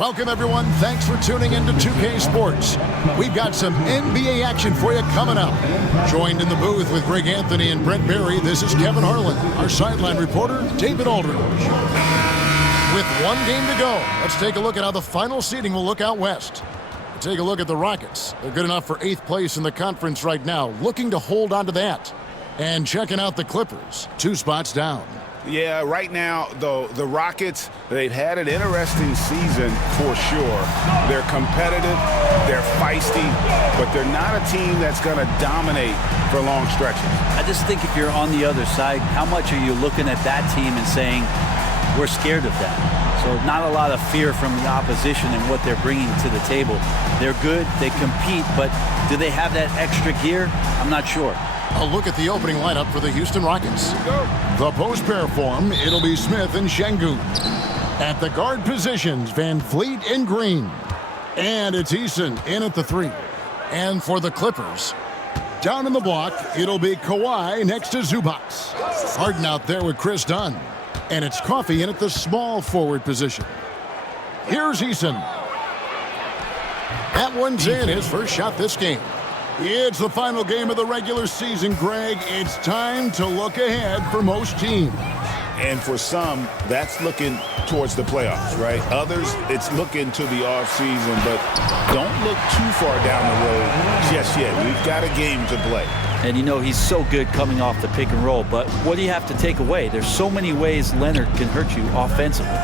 Welcome, everyone. Thanks for tuning into 2K Sports. We've got some NBA action for you coming up. Joined in the booth with Greg Anthony and Brent Berry, this is Kevin Harlan. Our sideline reporter, David Aldridge. With one game to go, let's take a look at how the final seeding will look out west. Take a look at the Rockets. They're good enough for 8th place in the conference right now, looking to hold on to that. And checking out the Clippers, 2 spots down. Yeah, right now, though, the Rockets, they've had an interesting season for sure. They're competitive, they're feisty, but they're not a team that's going to dominate for long stretches. I just think if you're on the other side, how much are you looking at that team and saying, we're scared of that? So not a lot of fear from the opposition and what they're bringing to the table. They're good, they compete, but do they have that extra gear? I'm not sure. A look at the opening lineup for the Houston Rockets. The post pair form, it'll be Smith and Şengün. At the guard positions, Van Vliet and Green. And it's Eason in at the 3. And for the Clippers, down in the block, it'll be Kawhi next to Zubac. Harden out there with Chris Dunn. And it's Coffey in at the small forward position. Here's Eason. That one's in, his first shot this game. It's the final game of the regular season, Greg. It's time to look ahead for most teams. And for some, that's looking towards the playoffs, right? Others, it's looking to the offseason, but don't look too far down the road just yet. We've got a game to play. And you know, he's so good coming off the pick and roll, but what do you have to take away? There's so many ways Leonard can hurt you offensively.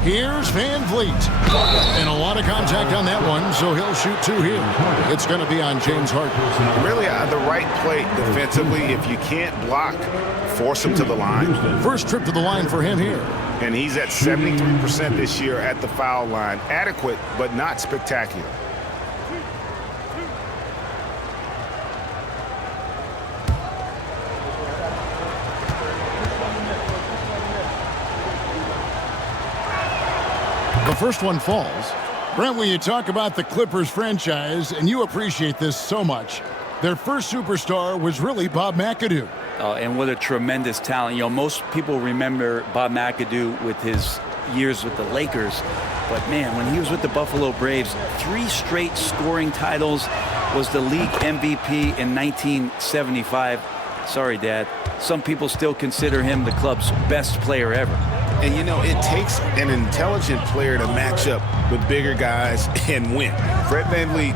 Here's Van Vliet. And a lot of contact on that one, so he'll shoot 2 here. It's going to be on James Harden. Really the right play defensively. If you can't block, force him to the line. First trip to the line for him here. And he's at 73% this year at the foul line. Adequate, but not spectacular. The first one falls. Brent, when you talk about the Clippers franchise, and you appreciate this so much, their first superstar was really Bob McAdoo. And what a tremendous talent. You know, most people remember Bob McAdoo with his years with the Lakers. But, man, when he was with the Buffalo Braves, 3 straight scoring titles, was the league MVP in 1975. Sorry, Dad. Some people still consider him the club's best player ever. And, you know, it takes an intelligent player to match up with bigger guys and win. Fred VanVleet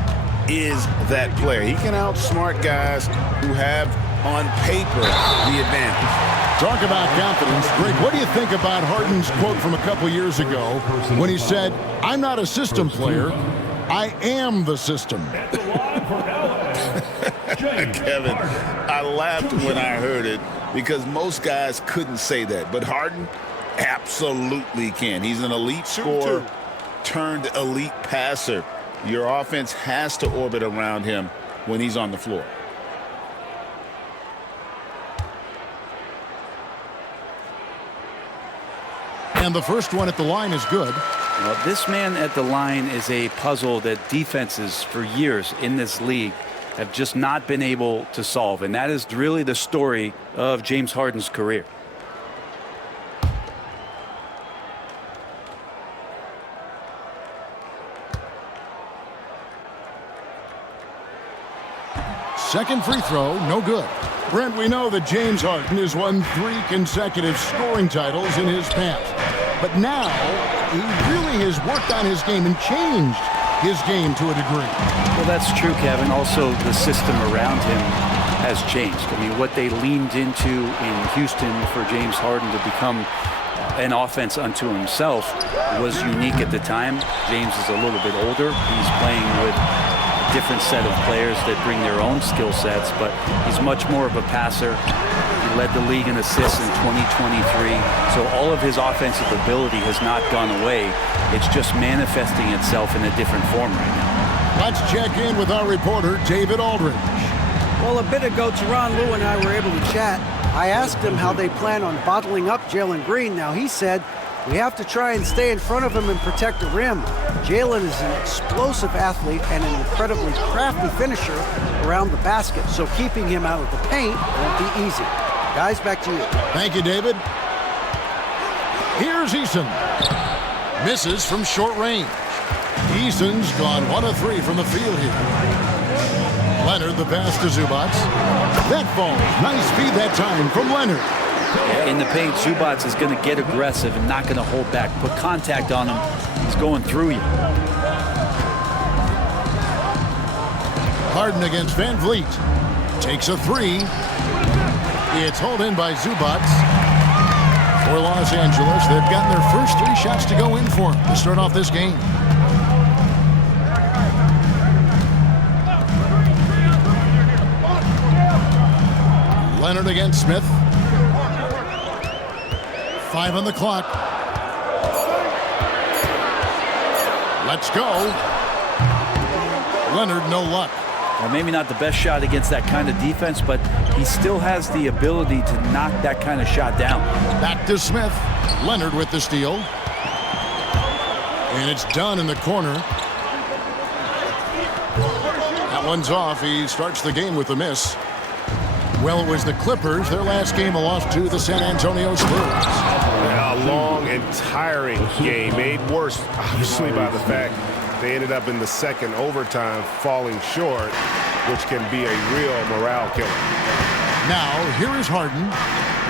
is that player. He can outsmart guys who have, on paper, the advantage. Talk about confidence. Greg, what do you think about Harden's quote from a couple years ago when he said, "I'm not a system player, I am the system"? Kevin, I laughed when I heard it because most guys couldn't say that. But Harden absolutely can. He's an elite scorer turned elite passer. Your offense has to orbit around him when he's on the floor. And the first one at the line is good. Well, this man at the line is a puzzle that defenses for years in this league have just not been able to solve. And that is really the story of James Harden's career. Second free throw, no good. Brent, we know that James Harden has won 3 consecutive scoring titles in his past. But now, he really has worked on his game and changed his game to a degree. Well, that's true, Kevin. Also, the system around him has changed. I mean, what they leaned into in Houston for James Harden to become an offense unto himself was unique at the time. James is a little bit older. He's playing with different set of players that bring their own skill sets, but he's much more of a passer. He led the league in assists in 2023, so all of his offensive ability has not gone away. It's just manifesting itself in a different form right now. Let's check in with our reporter, David Aldridge. Well, a bit ago, Tyronn Lue and I were able to chat. I asked him how they plan on bottling up Jalen Green. Now, he said, we have to try and stay in front of him and protect the rim. Jalen is an explosive athlete and an incredibly crafty finisher around the basket, so keeping him out of the paint won't be easy. Guys, back to you. Thank you, David. Here's Eason. Misses from short range. Eason's gone 1 of 3 from the field here. Leonard the pass to Zubac. That falls. Nice feed that time from Leonard. In the paint, Zubac is going to get aggressive and not going to hold back. Put contact on him. He's going through you. Harden against Van Vliet. Takes a 3. It's hauled in by Zubac. For Los Angeles, they've gotten their first 3 shots to go in for them to start off this game. Leonard against Smith. 5 on the clock. Let's go. Leonard, no luck. Well, maybe not the best shot against that kind of defense, but he still has the ability to knock that kind of shot down. Back to Smith. Leonard with the steal. And it's done in the corner. That one's off. He starts the game with a miss. Well, it was the Clippers. Their last game, a loss to the San Antonio Spurs. A long and tiring game, made worse, obviously, by the fact they ended up in the second overtime falling short, which can be a real morale killer. Now, here is Harden.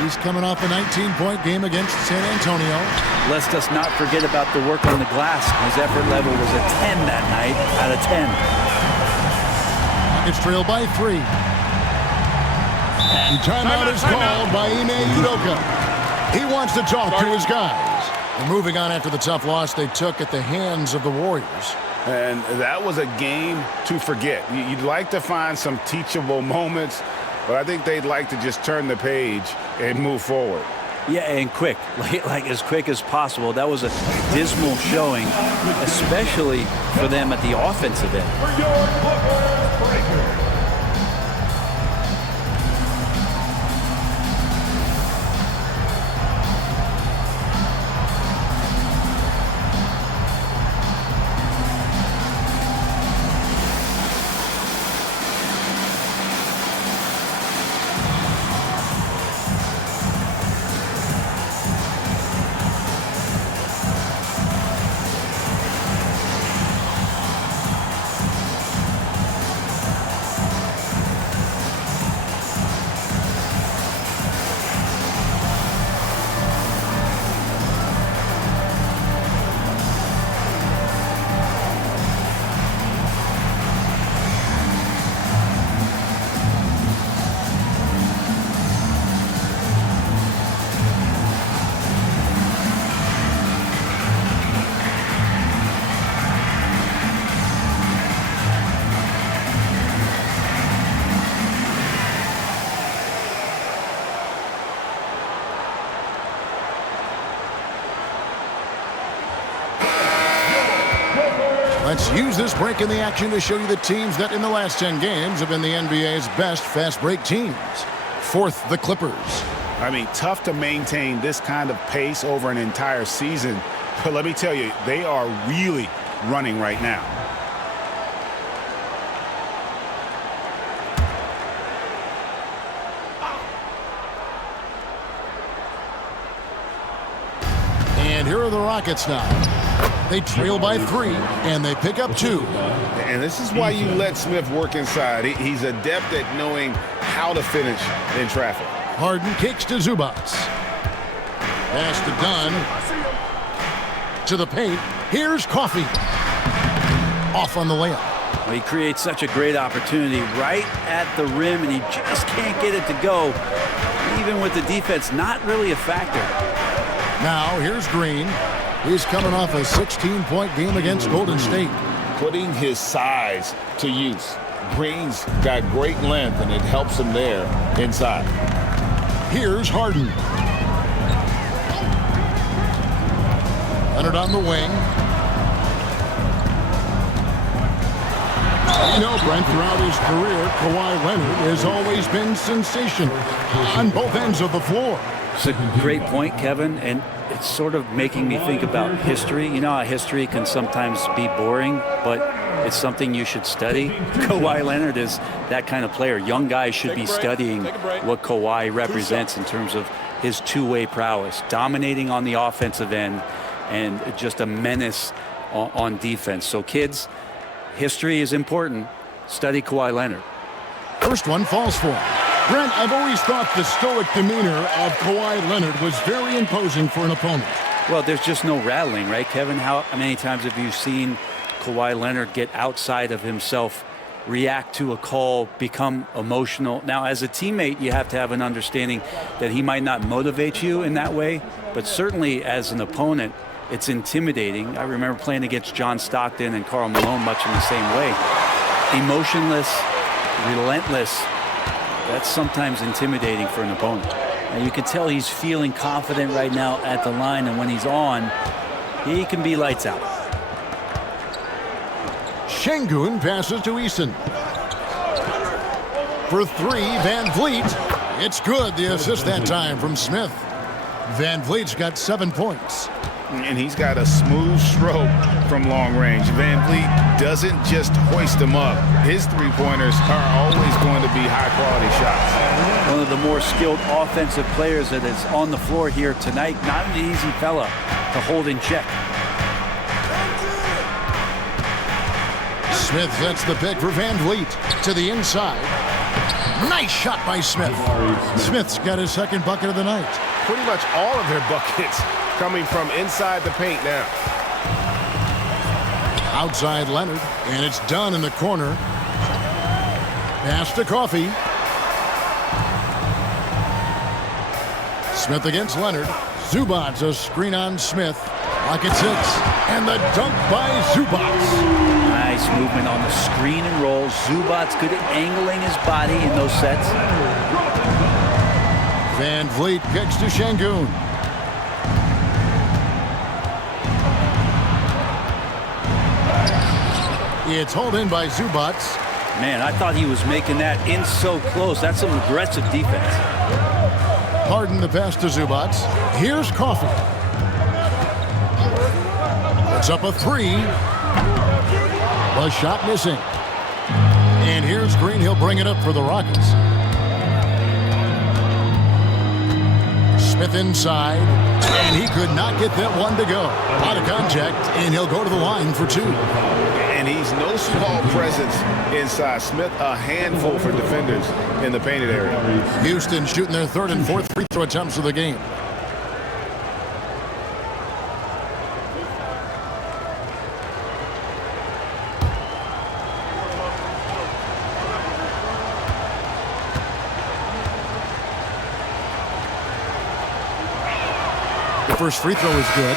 He's coming off a 19-point game against San Antonio. Let's just not forget about the work on the glass. His effort level was a 10 that night out of 10. It's trailed by 3. And timeout is called by Ime Udoka. He wants to talk to his guys. And moving on after the tough loss they took at the hands of the Warriors. And that was a game to forget. You'd like to find some teachable moments, but I think they'd like to just turn the page and move forward. Yeah, and quick, like as quick as possible. That was a dismal showing, especially for them at the offensive end. Let's use this break in the action to show you the teams that in the last 10 games have been the NBA's best fast break teams. 4th, the Clippers. I mean, tough to maintain this kind of pace over an entire season. But let me tell you, they are really running right now. And here are the Rockets now. They trail by 3, and they pick up 2. And this is why you let Smith work inside. He's adept at knowing how to finish in traffic. Harden kicks to Zubac. Pass to Dunn. To the paint. Here's Coffey. Off on the layup. Well, he creates such a great opportunity right at the rim, and he just can't get it to go. Even with the defense not really a factor. Now, here's Green. He's coming off a 16-point game against Golden State. Putting his size to use. Green's got great length, and it helps him there inside. Here's Harden. Leonard on the wing. You know, Brent, throughout his career, Kawhi Leonard has always been sensational on both ends of the floor. It's a great point, Kevin, and it's sort of making me think about history. You know how history can sometimes be boring, but it's something you should study. Kawhi Leonard is that kind of player. Young guys should be studying what Kawhi represents in terms of his two-way prowess, dominating on the offensive end and just a menace on defense. So kids, history is important. Study Kawhi Leonard. First one falls for him. Brent, I've always thought the stoic demeanor of Kawhi Leonard was very imposing for an opponent. Well, there's just no rattling, right, Kevin? How many times have you seen Kawhi Leonard get outside of himself, react to a call, become emotional? Now, as a teammate, you have to have an understanding that he might not motivate you in that way, but certainly as an opponent, it's intimidating. I remember playing against John Stockton and Karl Malone much in the same way. Emotionless, relentless, that's sometimes intimidating for an opponent. And you can tell he's feeling confident right now at the line, and when he's on, he can be lights out. Şengün passes to Easton. For three, Van Vliet. It's good. The assist that time from Smith. Van Vliet's got 7 points. And he's got a smooth stroke from long range. Van Vliet doesn't just hoist them up. His three-pointers are always going to be high-quality shots. One of the more skilled offensive players that is on the floor here tonight. Not an easy fella to hold in check. Smith gets the pick for Van Vliet to the inside. Nice shot by Smith. Smith's got his second bucket of the night. Pretty much all of their buckets coming from inside the paint now. Outside Leonard, and it's done in the corner. Pass to Coffey. Smith against Leonard. Zubac's a screen on Smith. Rockets hits, and the dunk by Zubac. Nice movement on the screen and roll. Zubac's good at angling his body in those sets. Van Vliet kicks to Şengün. It's hauled in by Zubac. Man, I thought he was making that in so close. That's some aggressive defense. Harden the pass to Zubac. Here's Coffey. It's up a three. A shot missing. And here's Green. He'll bring it up for the Rockets. Smith inside. And he could not get that one to go. Out of contact, and he'll go to the line for two. And he's no small presence inside. Smith, a handful for defenders in the painted area. Houston shooting their third and fourth free throw attempts of the game. The first free throw is good.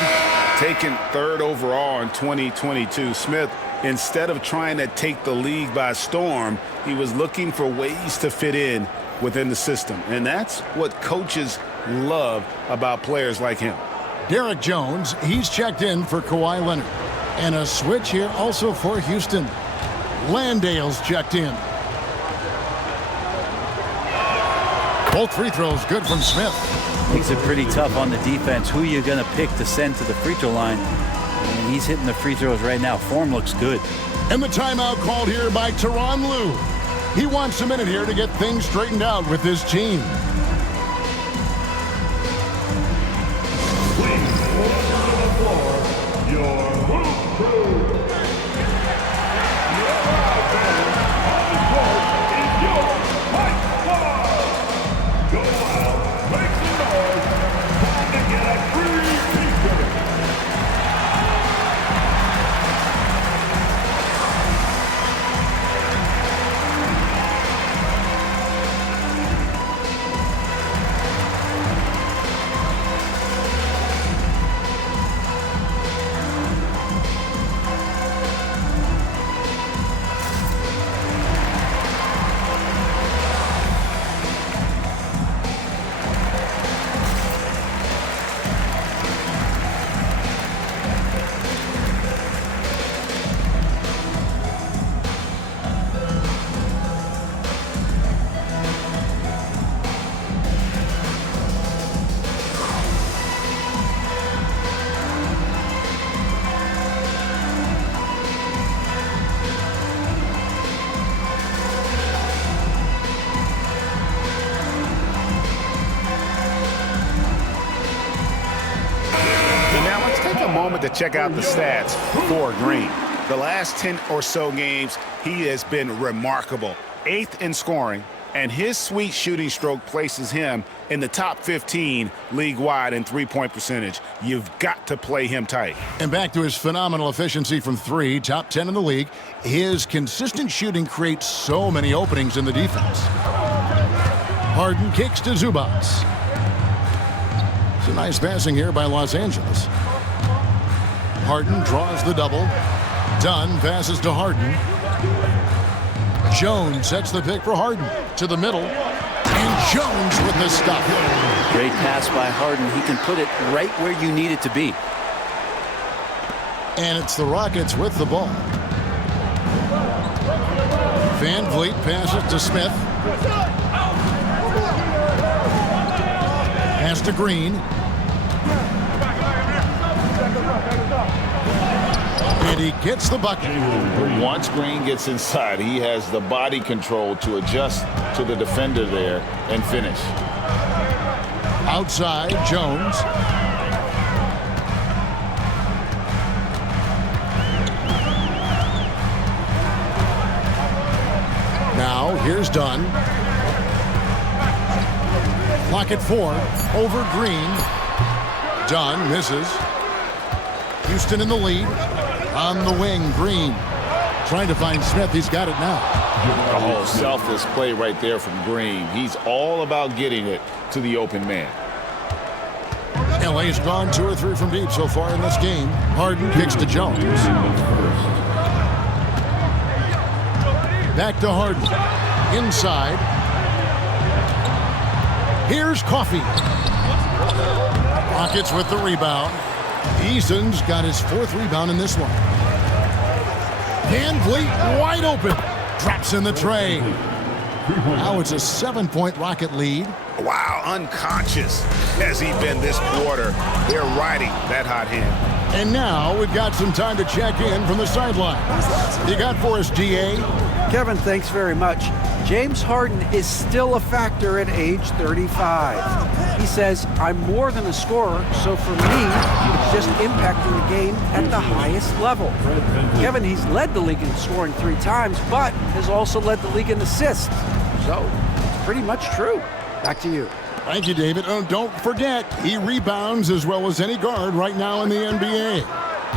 Taken third overall in 2022, Smith, instead of trying to take the league by storm, he was looking for ways to fit in within the system. And that's what coaches love about players like him. Derek Jones, he's checked in for Kawhi Leonard. And a switch here also for Houston. Landale's checked in. Both free throws good from Smith. Makes it pretty tough on the defense. Who you're going to pick to send to the free throw line. And he's hitting the free throws right now. Form looks good. And the timeout called here by Tyronn Lue. He wants a minute here to get things straightened out with his team. moment to check out the stats for Green. The last 10 or so games, he has been remarkable. 8th in scoring, and his sweet shooting stroke places him in the top 15 league-wide in three-point percentage. You've got to play him tight. And back to his phenomenal efficiency from three, top 10 in the league. His consistent shooting creates so many openings in the defense. Harden kicks to Zubac. It's a nice passing here by Los Angeles. Harden draws the double. Dunn passes to Harden. Jones sets the pick for Harden to the middle. And Jones with the stop. Great pass by Harden. He can put it right where you need it to be. And it's the Rockets with the ball. Van Vliet passes to Smith. Pass to Green. And he gets the bucket. Once Green gets inside, he has the body control to adjust to the defender there and finish. Outside, Jones. Now, here's Dunn. Clock at 4. Over Green. Dunn misses. Houston in the lead. On the wing, Green. Trying to find Smith. He's got it now. Oh, selfless play right there from Green. He's all about getting it to the open man. LA's gone 2 or 3 from deep so far in this game. Harden kicks to Jones. Back to Harden. Inside. Here's Coffey. Rockets with the rebound. Eason's got his 4th rebound in this one. Van Vliet wide open. Drops in the tray. Now it's a 7-point Rocket lead. Wow, unconscious has he been this quarter. They're riding that hot hand. And now we've got some time to check in from the sideline. You got for us, DA? Kevin, thanks very much. James Harden is still a factor at age 35. He says, I'm more than a scorer, so for me, it's just impacting the game at the highest level. Kevin, he's led the league in scoring 3 times, but has also led the league in assists. So, it's pretty much true. Back to you. Thank you, David. Oh, don't forget, he rebounds as well as any guard right now in the NBA.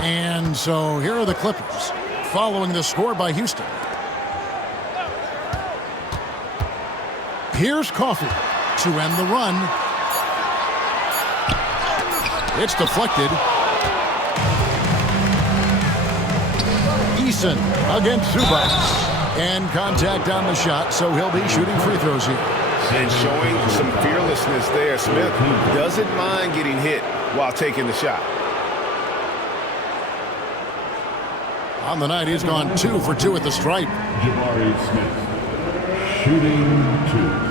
And so here are the Clippers, following the score by Houston. Here's Coffey to end the run. It's deflected. Eason against Zubac. And contact on the shot, so he'll be shooting free throws here. And showing some fearlessness there. Smith doesn't mind getting hit while taking the shot. On the night, he's gone 2 for 2 at the stripe. Jabari Smith, shooting 2.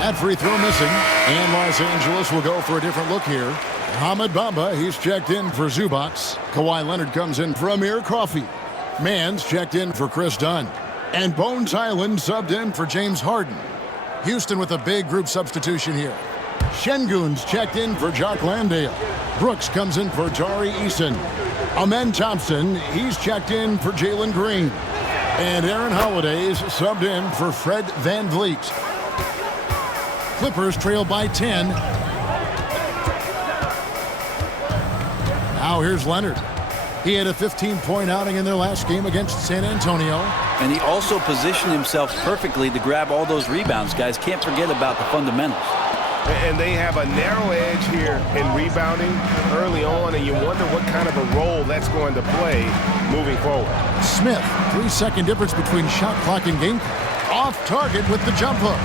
That free throw missing, and Los Angeles will go for a different look here. Hamid Bamba, he's checked in for Zubac. Kawhi Leonard comes in for Amir Coffey. Mann's checked in for Chris Dunn. And Bones Highland subbed in for James Harden. Houston with a big group substitution here. Şengün's checked in for Jock Landale. Brooks comes in for Tari Eason. Amen Thompson, he's checked in for Jalen Green. And Aaron Holiday's subbed in for Fred Van Vliet. Clippers trail by 10. Now here's Leonard. He had a 15-point outing in their last game against San Antonio. And he also positioned himself perfectly to grab all those rebounds. Guys, can't forget about the fundamentals. And they have a narrow edge here in rebounding early on, and you wonder what kind of a role that's going to play moving forward. Smith, 3-second difference between shot clock and game clock. Off target with the jump hook.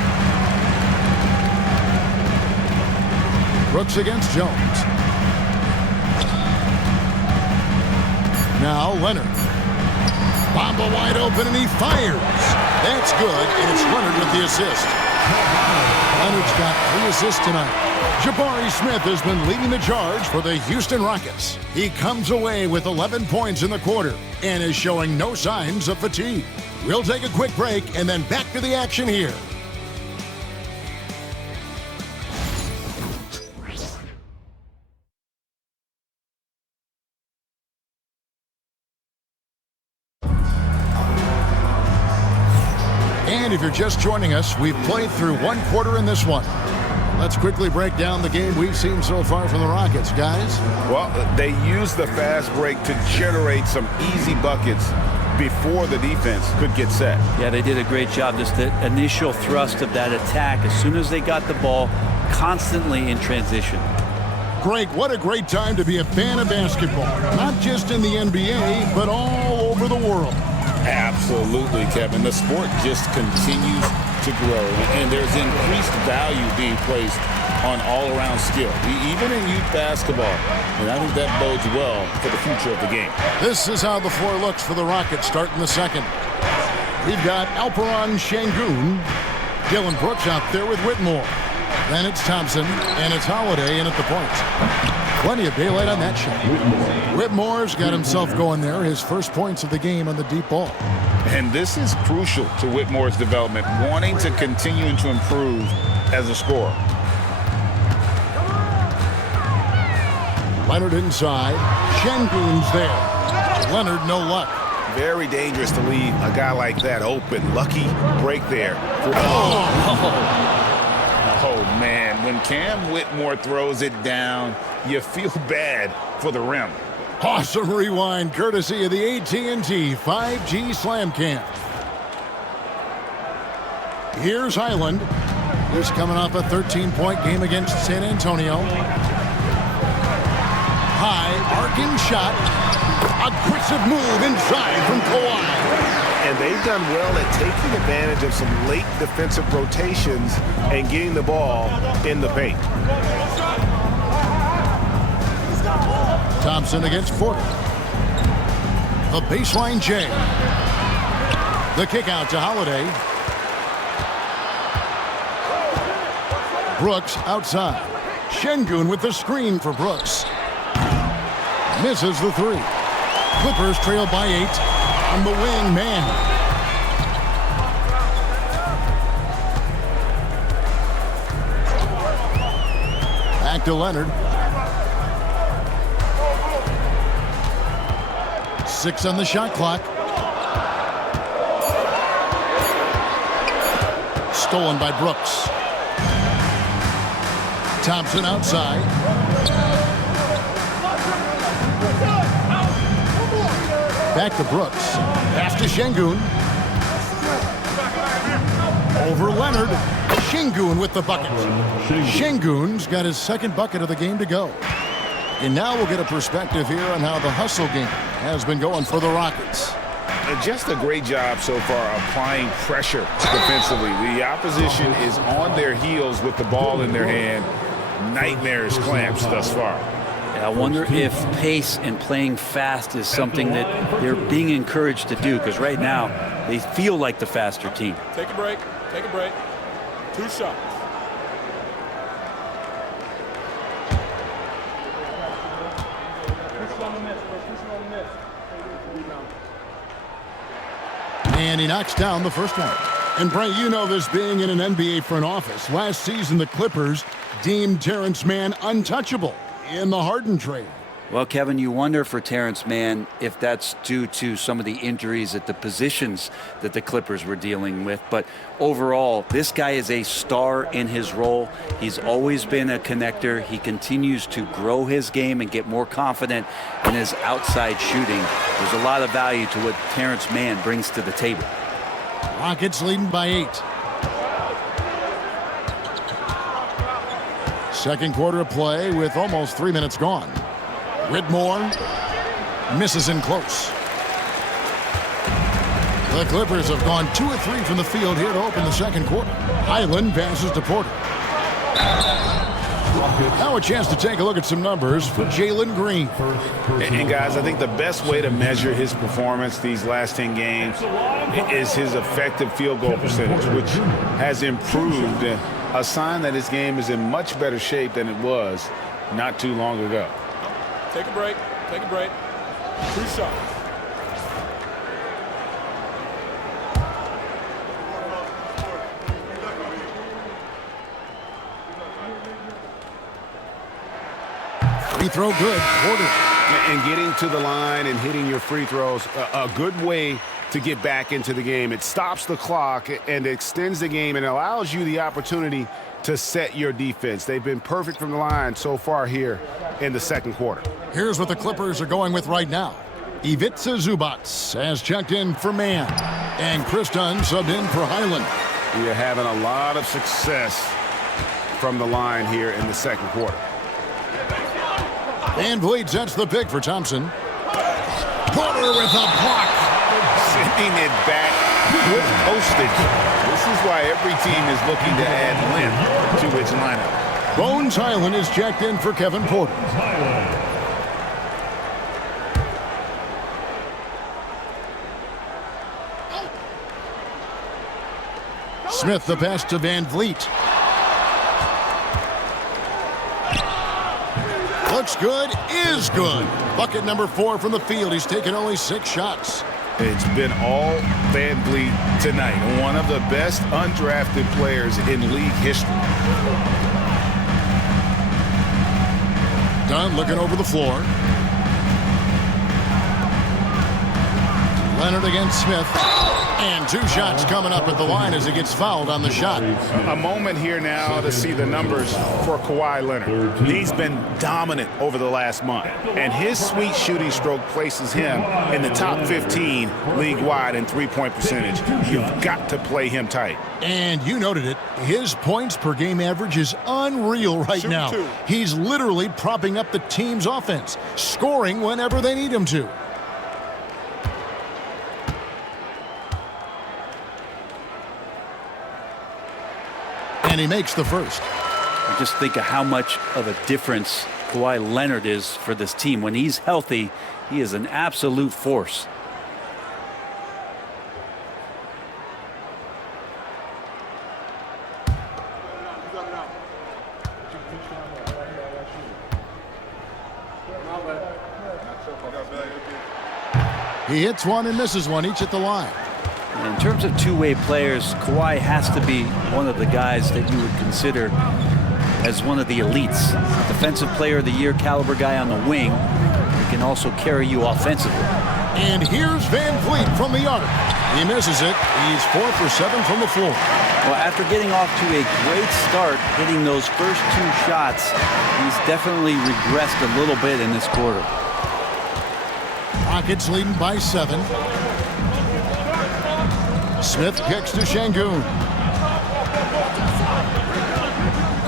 Brooks against Jones. Now Leonard. Bamba wide open and he fires. That's good, and it's Leonard with the assist. Leonard's got 3 assists tonight. Jabari Smith has been leading the charge for the Houston Rockets. He comes away with 11 points in the quarter and is showing no signs of fatigue. We'll take a quick break and then back to the action here. And if you're just joining us, we've played through 1 quarter in this one. Let's quickly break down the game we've seen so far from the Rockets, guys. Well, they used the fast break to generate some easy buckets before the defense could get set. Yeah, they did a great job. Just the initial thrust of that attack, as soon as they got the ball, constantly in transition. Greg, what a great time to be a fan of basketball. Not just in the NBA, but all over the world. Absolutely, Kevin. The sport just continues to grow, and there's increased value being placed on all-around skill, even in youth basketball. And I think that bodes well for the future of the game. This is how the floor looks for the Rockets starting the second. We've got Alperon Şengün, Dylan Brooks out there with Whitmore. Then it's Thompson, and it's Holiday in at the point. Plenty of daylight on that shot. Whitmore's got himself going there, his first points of the game on the deep ball. And this is crucial to Whitmore's development, wanting to continue to improve as a scorer. Leonard inside. Şengün's there. Leonard, no luck. Very dangerous to leave a guy like that open. Lucky break there. Oh, man. When Cam Whitmore throws it down, you feel bad for the rim. Awesome rewind, courtesy of the AT&T 5G Slam Cam. Here's Highland. He's coming off a 13-point game against San Antonio. High, arcing shot. Aggressive move inside from Kawhi. And they've done well at taking advantage of some late defensive rotations and getting the ball in the paint. Thompson against Porter. The baseline J. The kick out to Holiday. Brooks outside. Şengün with the screen for Brooks. Misses the 3. Clippers trail by 8 on the wing man. Back to Leonard. 6 on the shot clock. Stolen by Brooks. Thompson outside. Back to Brooks. Pass to Şengün. Over Leonard. Şengün with the bucket. Şengün's got his second bucket of the game to go. And now we'll get a perspective here on how the hustle game has been going for the Rockets. And just a great job so far applying pressure defensively. The opposition is on their heels with the ball in their hand. Nightmares clamps thus far. I wonder if pace and playing fast is something that they're being encouraged to do, because right now they feel like the faster team. Take a break. Take a break. 2 shots. And he knocks down the first one. And Brent, you know this being in an NBA front office. Last season, the Clippers deemed Terrence Mann untouchable in the Harden trade. Well, Kevin, you wonder for Terrence Mann if that's due to some of the injuries at the positions that the Clippers were dealing with. But overall, this guy is a star in his role. He's always been a connector. He continues to grow his game and get more confident in his outside shooting. There's a lot of value to what Terrence Mann brings to the table. Rockets leading by 8. Second quarter of play with almost 3 minutes gone. Whitmore misses in close. The Clippers have gone 2 of 3 from the field here to open the second quarter. Highland passes to Porter. Now a chance to take a look at some numbers for Jalen Green. And guys, I think the best way to measure his performance these last 10 games is his effective field goal percentage, which has improved a sign that his game is in much better shape than it was not too long ago. Take a break. Take a break. 2 shots. Free throw good. Porter. And getting to the line and hitting your free throws, a good way to get back into the game. It stops the clock and extends the game and allows you the opportunity to set your defense. They've been perfect from the line so far here in the second quarter. Here's what the Clippers are going with right now. Ivica Zubac has checked in for Mann. And Chris Dunn subbed in for Highland. We are having a lot of success from the line here in the second quarter. Van Vliet sets the pick for Thompson. Porter with a block. Sending it back with postage. This is why every team is looking to add length to its lineup. Bones Highland is checked in for Kevin Porter. Smith the pass to Van Vliet. Looks good, is good. Bucket number 4 from the field. He's taken only 6 shots. It's been all Van Vliet tonight. One of the best undrafted players in league history. Dunn looking over the floor. Leonard against Smith. And 2 shots coming up at the line as he gets fouled on the shot. A moment here now to see the numbers for Kawhi Leonard. He's been dominant over the last month, and his sweet shooting stroke places him in the top 15 league-wide in three-point percentage. You've got to play him tight. And you noted it. His points per game average is unreal right now. He's literally propping up the team's offense, scoring whenever they need him to. And he makes the first. Just think of how much of a difference Kawhi Leonard is for this team. When he's healthy, he is an absolute force. He hits one and misses one, each at the line. In terms of two-way players, Kawhi has to be one of the guys that you would consider as one of the elites. Defensive Player of the Year caliber guy on the wing. He can also carry you offensively. And here's Van Vliet from the arc. He misses it. He's 4 for 7 from the floor. Well, after getting off to a great start, hitting those first 2 shots, he's definitely regressed a little bit in this quarter. Rockets leading by 7. Smith kicks to Şengün.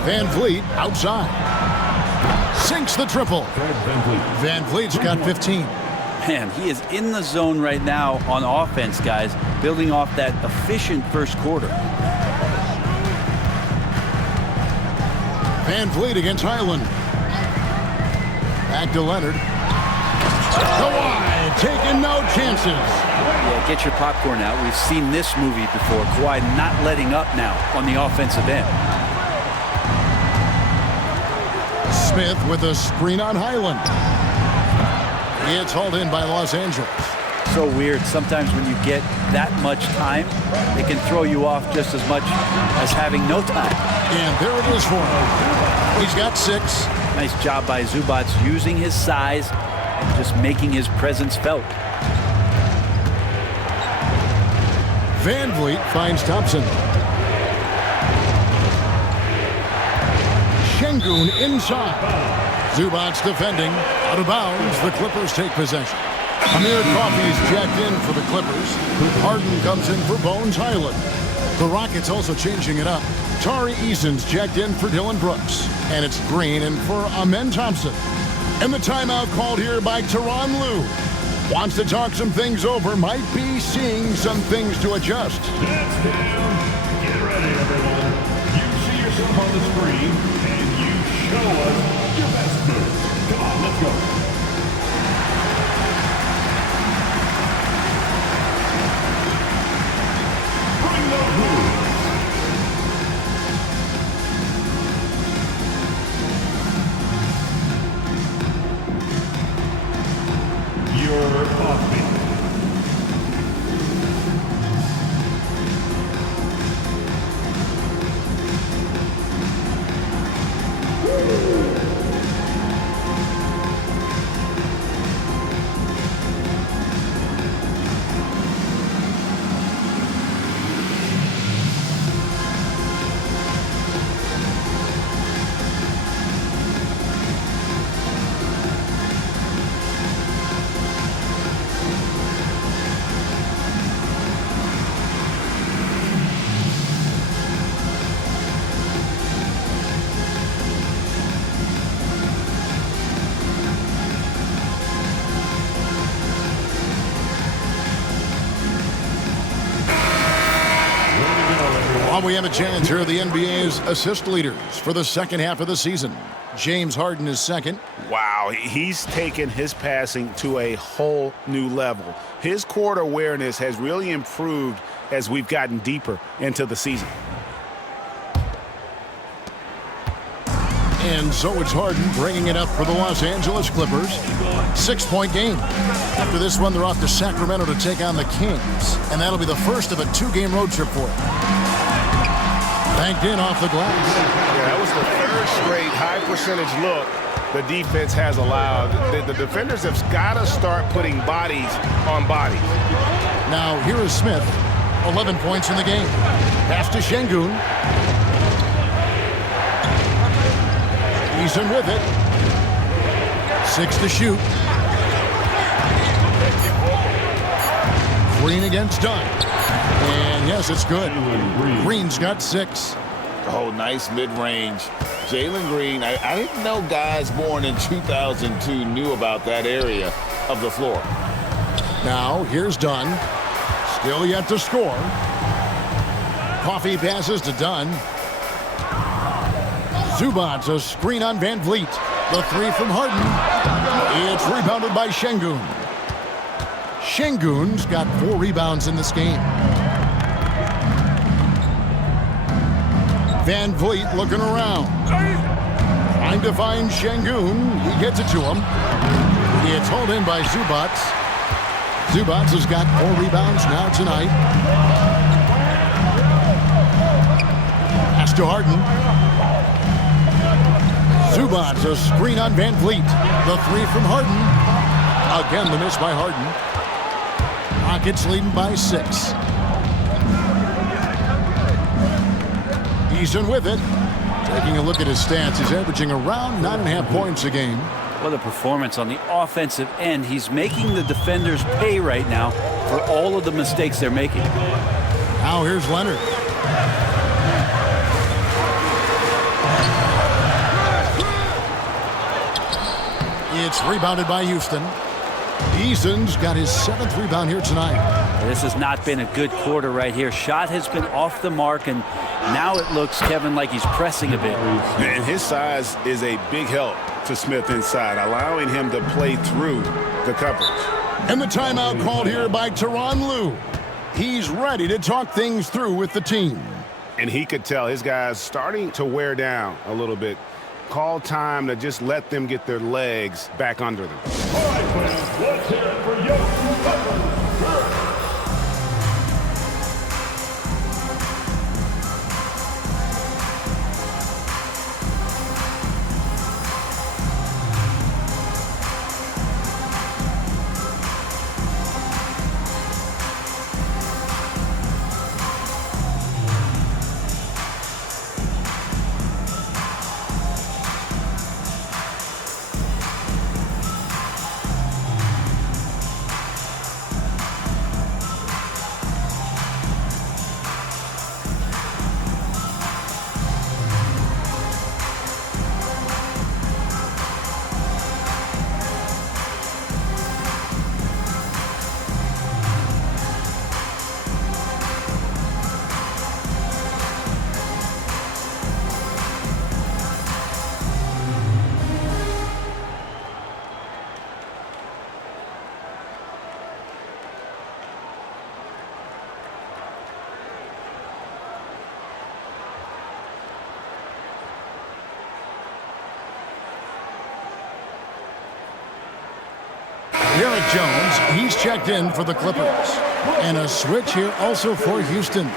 Van Vliet outside. Sinks the triple. Van Vliet's got 15. Man, he is in the zone right now on offense, guys, building off that efficient first quarter. Van Vliet against Highland. Back to Leonard. Kawhi taking no chances. Yeah, get your popcorn out. We've seen this movie before. Kawhi not letting up now on the offensive end. Smith with a screen on Highland. It's hauled in by Los Angeles. So weird. Sometimes when you get that much time, it can throw you off just as much as having no time. And there it is for him. He's got 6. Nice job by Zubac using his size and just making his presence felt. Van Vliet finds Thompson. Şengün inside. Zubac defending. Out of bounds. The Clippers take possession. Amir Coffey's jacked in for the Clippers. Harden comes in for Bones Highland. The Rockets also changing it up. Tari Eason's jacked in for Dylan Brooks. And it's Green in for Amen Thompson. And the timeout called here by Tyronn Lue. Wants to talk some things over. Might be seeing some things to adjust. That's down. Get ready, everyone. You see yourself on the screen, and you show us your best moves. Come on, let's go. Bring those moves. And we have a chance here. The NBA's assist leaders for the second half of the season. James Harden is second. Wow, he's taken his passing to a whole new level. His court awareness has really improved as we've gotten deeper into the season. And so it's Harden bringing it up for the Los Angeles Clippers. 6-point game. After this one, they're off to Sacramento to take on the Kings. And that'll be the first of a 2-game road trip for them. Banked in off the glass. Yeah, that was the third straight high percentage look the defense has allowed. The defenders have got to start putting bodies on bodies. Now here is Smith. 11 points in the game. Pass to Şengün. He's in with it. 6 to shoot. Green against Dunn. And yes, it's good. Green's got 6. Oh, nice mid-range. Jalen Green, I didn't know guys born in 2002 knew about that area of the floor. Now, here's Dunn. Still yet to score. Coffee passes to Dunn. Zubac, a screen on Van Vliet. The 3 from Harden. It's rebounded by Şengün. Şengün's got 4 rebounds in this game. Van Vliet looking around. Trying to find Şengün. He gets it to him. It's hauled in by Zubac. Zubac has got 4 rebounds now tonight. Pass to Harden. Zubac, a screen on Van Vliet. The 3 from Harden. Again, the miss by Harden. Rockets leading by 6. He's in with it. Taking a look at his stats, he's averaging around 9.5 points a game. Well, the performance on the offensive end, he's making the defenders pay right now for all of the mistakes they're making. Now here's Leonard. It's rebounded by Houston. Eason's got his 7th rebound here tonight. This has not been a good quarter right here. Shot has been off the mark, and now it looks, Kevin, like he's pressing a bit. And his size is a big help to Smith inside, allowing him to play through the coverage. And the timeout called here by Tyronn Lue. He's ready to talk things through with the team. And he could tell his guys starting to wear down a little bit. Call time to just let them get their legs back under them. All right, fans, let's hear it for Jayson. Derek Jones, he's checked in for the Clippers. And a switch here also for Houston.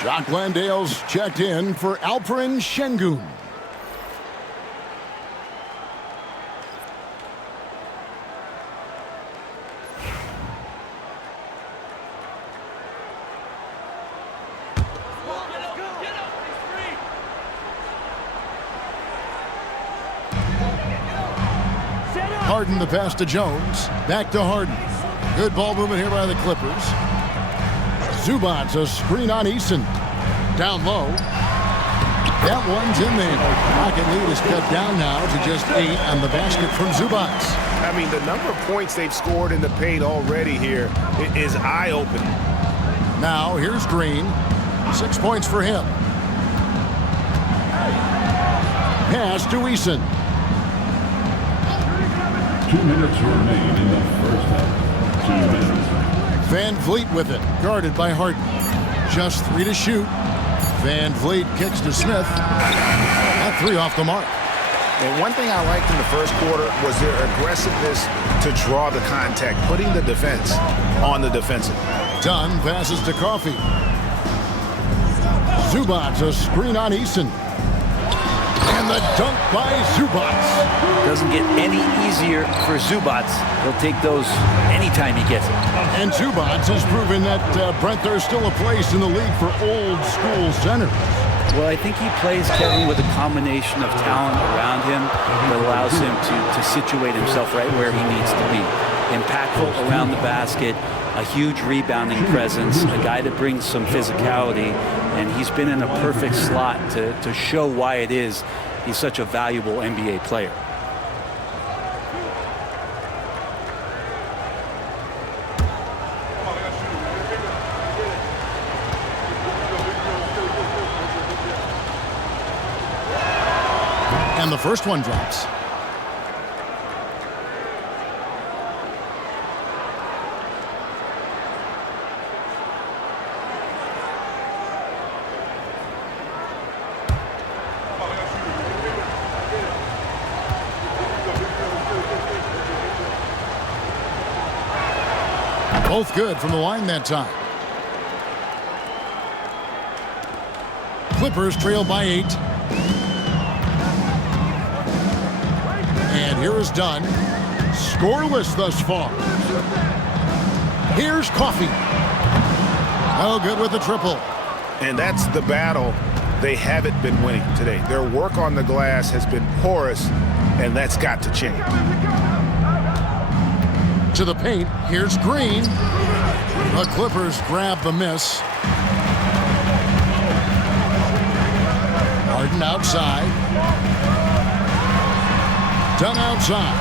Jock Landale's checked in for Alperen Şengün. Harden the pass to Jones. Back to Harden. Good ball movement here by the Clippers. Zubac, a screen on Eason. Down low. That one's in there. Rocket lead is cut down now to just 8 on the basket from Zubac. I mean, the number of points they've scored in the paint already here is eye-opening. Now here's Green. 6 points for him. Pass to Eason. 2 minutes remain in the first half. 2 minutes. Van Vliet with it, guarded by Harden. Just 3 to shoot. Van Vliet kicks to Smith. That 3 off the mark. And one thing I liked in the first quarter was their aggressiveness to draw the contact, putting the defense on the defensive. Dunn passes to Coffey. Zubac, a screen on Eason. And the dunk by Zubac. Doesn't get any easier for Zubac. He'll take those anytime he gets it. And Zubac has proven that, Brent, there's still a place in the league for old school centers. Well, I think he plays, Kevin, with a combination of talent around him that allows him to situate himself right where he needs to be. Impactful around the basket, a huge rebounding presence, a guy that brings some physicality, and he's been in a perfect slot to show why it is he's such a valuable NBA player. And the first one drops. Both good from the line that time. Clippers trail by 8. And here is Dunn. Scoreless thus far. Here's Coffey. Oh, good with the triple. And that's the battle they haven't been winning today. Their work on the glass has been porous, and that's got to change. To the paint, here's Green. The Clippers grab the miss. Harden outside. Dunn outside.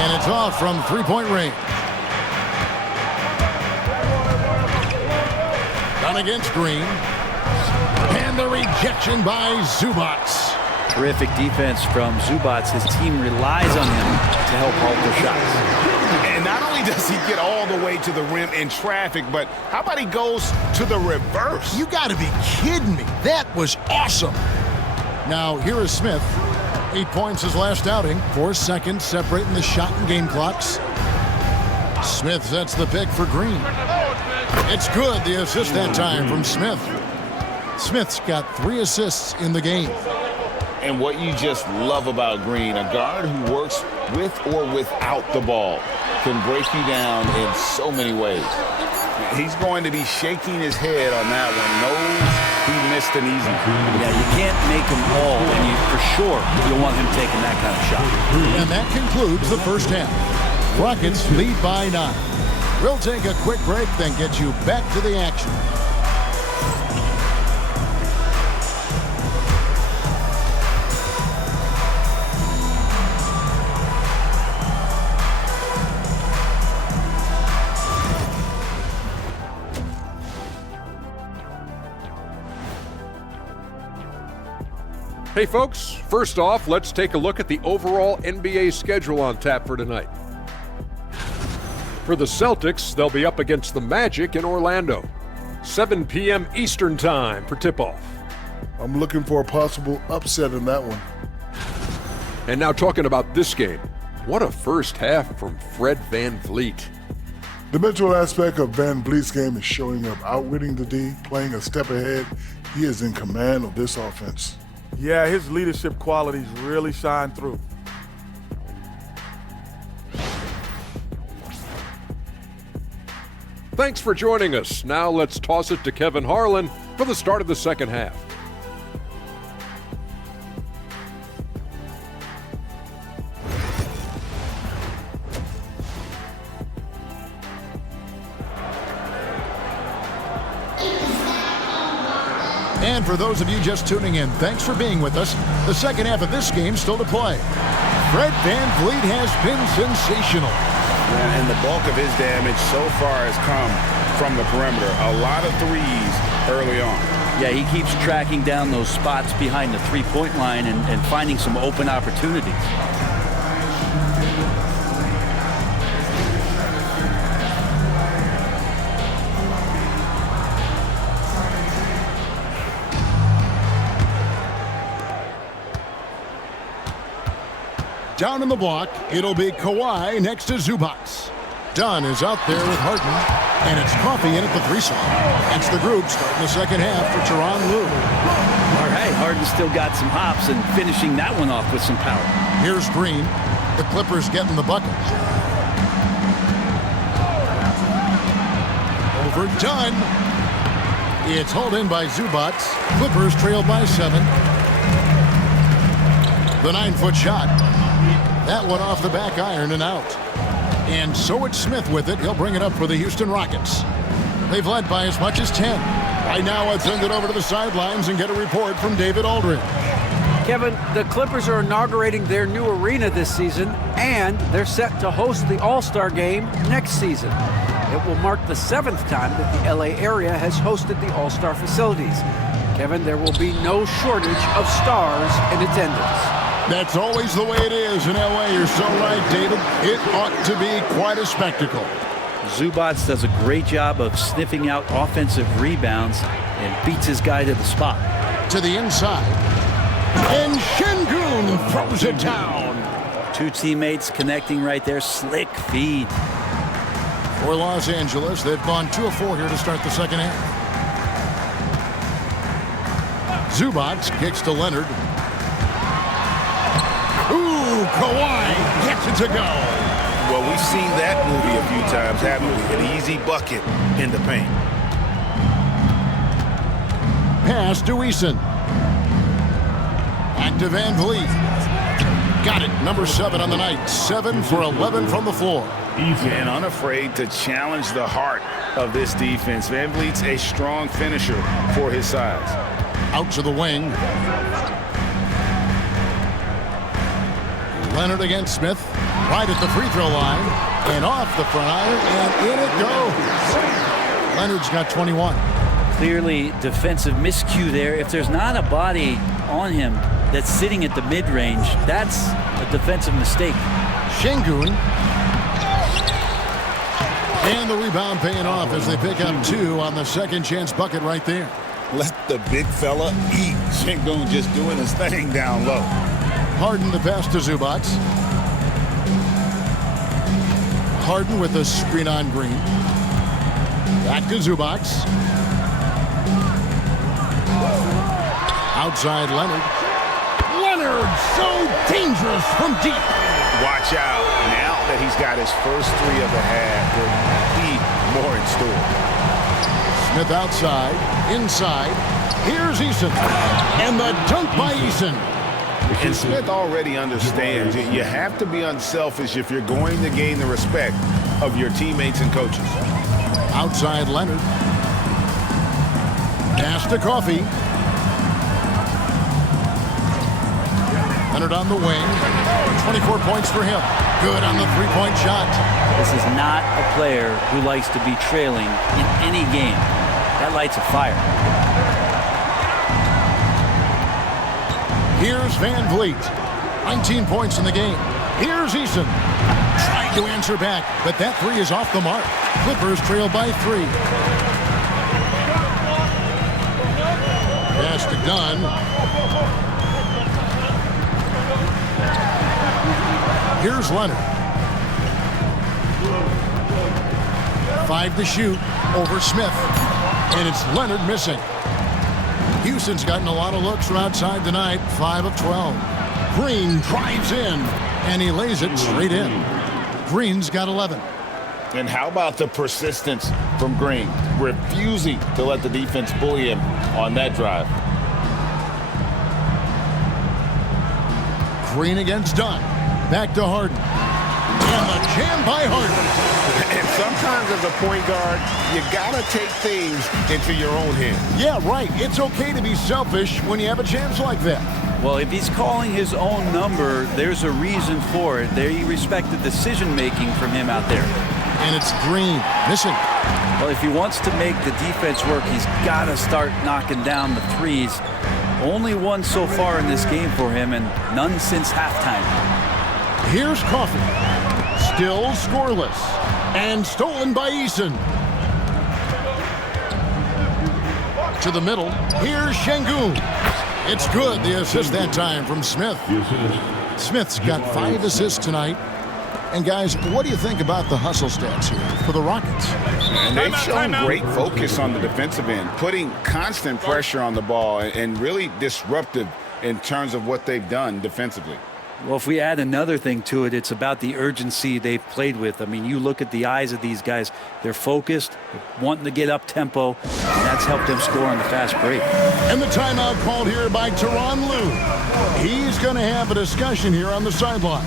And it's off from three-point range. Dunn against Green. And the rejection by Zubac. Terrific defense from Zubac. His team relies on him to help alter shots. And not only does he get all the way to the rim in traffic, but how about he goes to the reverse? You got to be kidding me. That was awesome. Now, here is Smith. 8 points his last outing. 4 seconds separating the shot and game clocks. Smith sets the pick for Green. It's good, the assist that time from Smith. Smith's got 3 assists in the game. And what you just love about Green, a guard who works with or without the ball, can break you down in so many ways. He's going to be shaking his head on that one. Knows he missed an easy. Yeah, you can't make them all, and for sure you'll want him taking that kind of shot. And that concludes the first half. Rockets lead by 9. We'll take a quick break, then get you back to the action. Hey folks, first off, let's take a look at the overall NBA schedule on tap for tonight. For the Celtics, they'll be up against the Magic in Orlando. 7 p.m. Eastern Time for tip-off. I'm looking for a possible upset in that one. And now talking about this game. What a first half from Fred VanVleet. The mental aspect of VanVleet's game is showing up, outwitting the D, playing a step ahead. He is in command of this offense. Yeah, his leadership qualities really shine through. Thanks for joining us. Now let's toss it to Kevin Harlan for the start of the second half. And for those of you just tuning in, thanks for being with us. The second half of this game still to play. Fred VanVleet has been sensational. And the bulk of his damage so far has come from the perimeter. A lot of threes early on. Yeah, he keeps tracking down those spots behind the three-point line and finding some open opportunities. Down in the block, it'll be Kawhi next to Zubac. Dunn is out there with Harden, and it's Coffey in at the 3 slot. That's the group starting the second half for Tyronn Lue. All right, Harden's still got some hops and finishing that one off with some power. Here's Green. The Clippers getting the bucket. Over Dunn. It's hauled in by Zubac. Clippers trailed by 7. The 9-foot shot. That one off the back iron and out. And so it's Smith with it. He'll bring it up for the Houston Rockets. They've led by as much as 10. Right now, I'd send it over to the sidelines and get a report from David Aldridge. Kevin, the Clippers are inaugurating their new arena this season, and they're set to host the All-Star Game next season. It will mark the 7th time that the LA area has hosted the All-Star facilities. Kevin, there will be no shortage of stars in attendance. That's always the way it is in LA. You're so right, David. It ought to be quite a spectacle. Zubac does a great job of sniffing out offensive rebounds and beats his guy to the spot. To the inside. And Şengün throws it down. 2 teammates connecting right there. Slick feed. For Los Angeles, they've gone 2 of 4 here to start the second half. Zubac kicks to Leonard. Ooh, Kawhi gets it to go. Well, we've seen that movie a few times, haven't we? An easy bucket in the paint. Pass to Eason. Back to Van Vliet. Got it. Number 7 on the night. 7 for 11 from the floor. And unafraid to challenge the heart of this defense. Van Vliet's a strong finisher for his size. Out to the wing. Leonard against Smith. Right at the free throw line. And off the front iron. And in it goes. Leonard's got 21. Clearly defensive miscue there. If there's not a body on him that's sitting at the mid-range, that's a defensive mistake. Şengün. And the rebound paying off as they pick up 2 on the second chance bucket right there. Let the big fella eat. Şengün just doing his thing down low. Harden the pass to Zubac. Harden with a screen on Green. Back to Zubac. Outside Leonard. Leonard so dangerous from deep. Watch out. Now that he's got his first 3 of the half, there'll be more in store. Smith outside. Inside. Here's Eason. And the dunk by Eason. And Smith already understands that you have to be unselfish if you're going to gain the respect of your teammates and coaches. Outside Leonard. Pass to Coffey. Leonard on the wing. 24 points for him. Good on the three-point shot. This is not a player who likes to be trailing in any game. That lights a fire. Here's Van Vliet. 19 points in the game. Here's Eason. Trying to answer back, but that 3 is off the mark. Clippers trail by 3. Pass to Dunn. Here's Leonard. 5 to shoot over Smith. And it's Leonard missing. Houston's gotten a lot of looks from outside tonight. 5 of 12. Green drives in, and he lays it straight in. Green's got 11. And how about the persistence from Green? Refusing to let the defense bully him on that drive. Green against Dunn. Back to Harden. And the jam by Harden. And sometimes as a point guard, you got to take things into your own hands. Yeah, right. It's okay to be selfish when you have a chance like that. Well, if he's calling his own number, there's a reason for it. They respect the decision-making from him out there. And it's Green missing. Well, if he wants to make the defense work, he's got to start knocking down the threes. Only one so far in this game for him, and none since halftime. Here's Coffey. Still scoreless. And stolen by Eason. To the middle. Here's Şengün. It's good. The assist that time from Smith. Smith's got 5 assists tonight. And guys, what do you think about the hustle stats here for the Rockets? And they've shown great focus on the defensive end, putting constant pressure on the ball and really disruptive in terms of what they've done defensively. Well, if we add another thing to it, it's about the urgency they've played with. I mean, you look at the eyes of these guys. They're focused, wanting to get up tempo, and that's helped them score on the fast break. And the timeout called here by Tyronn Lue. He's going to have a discussion here on the sideline.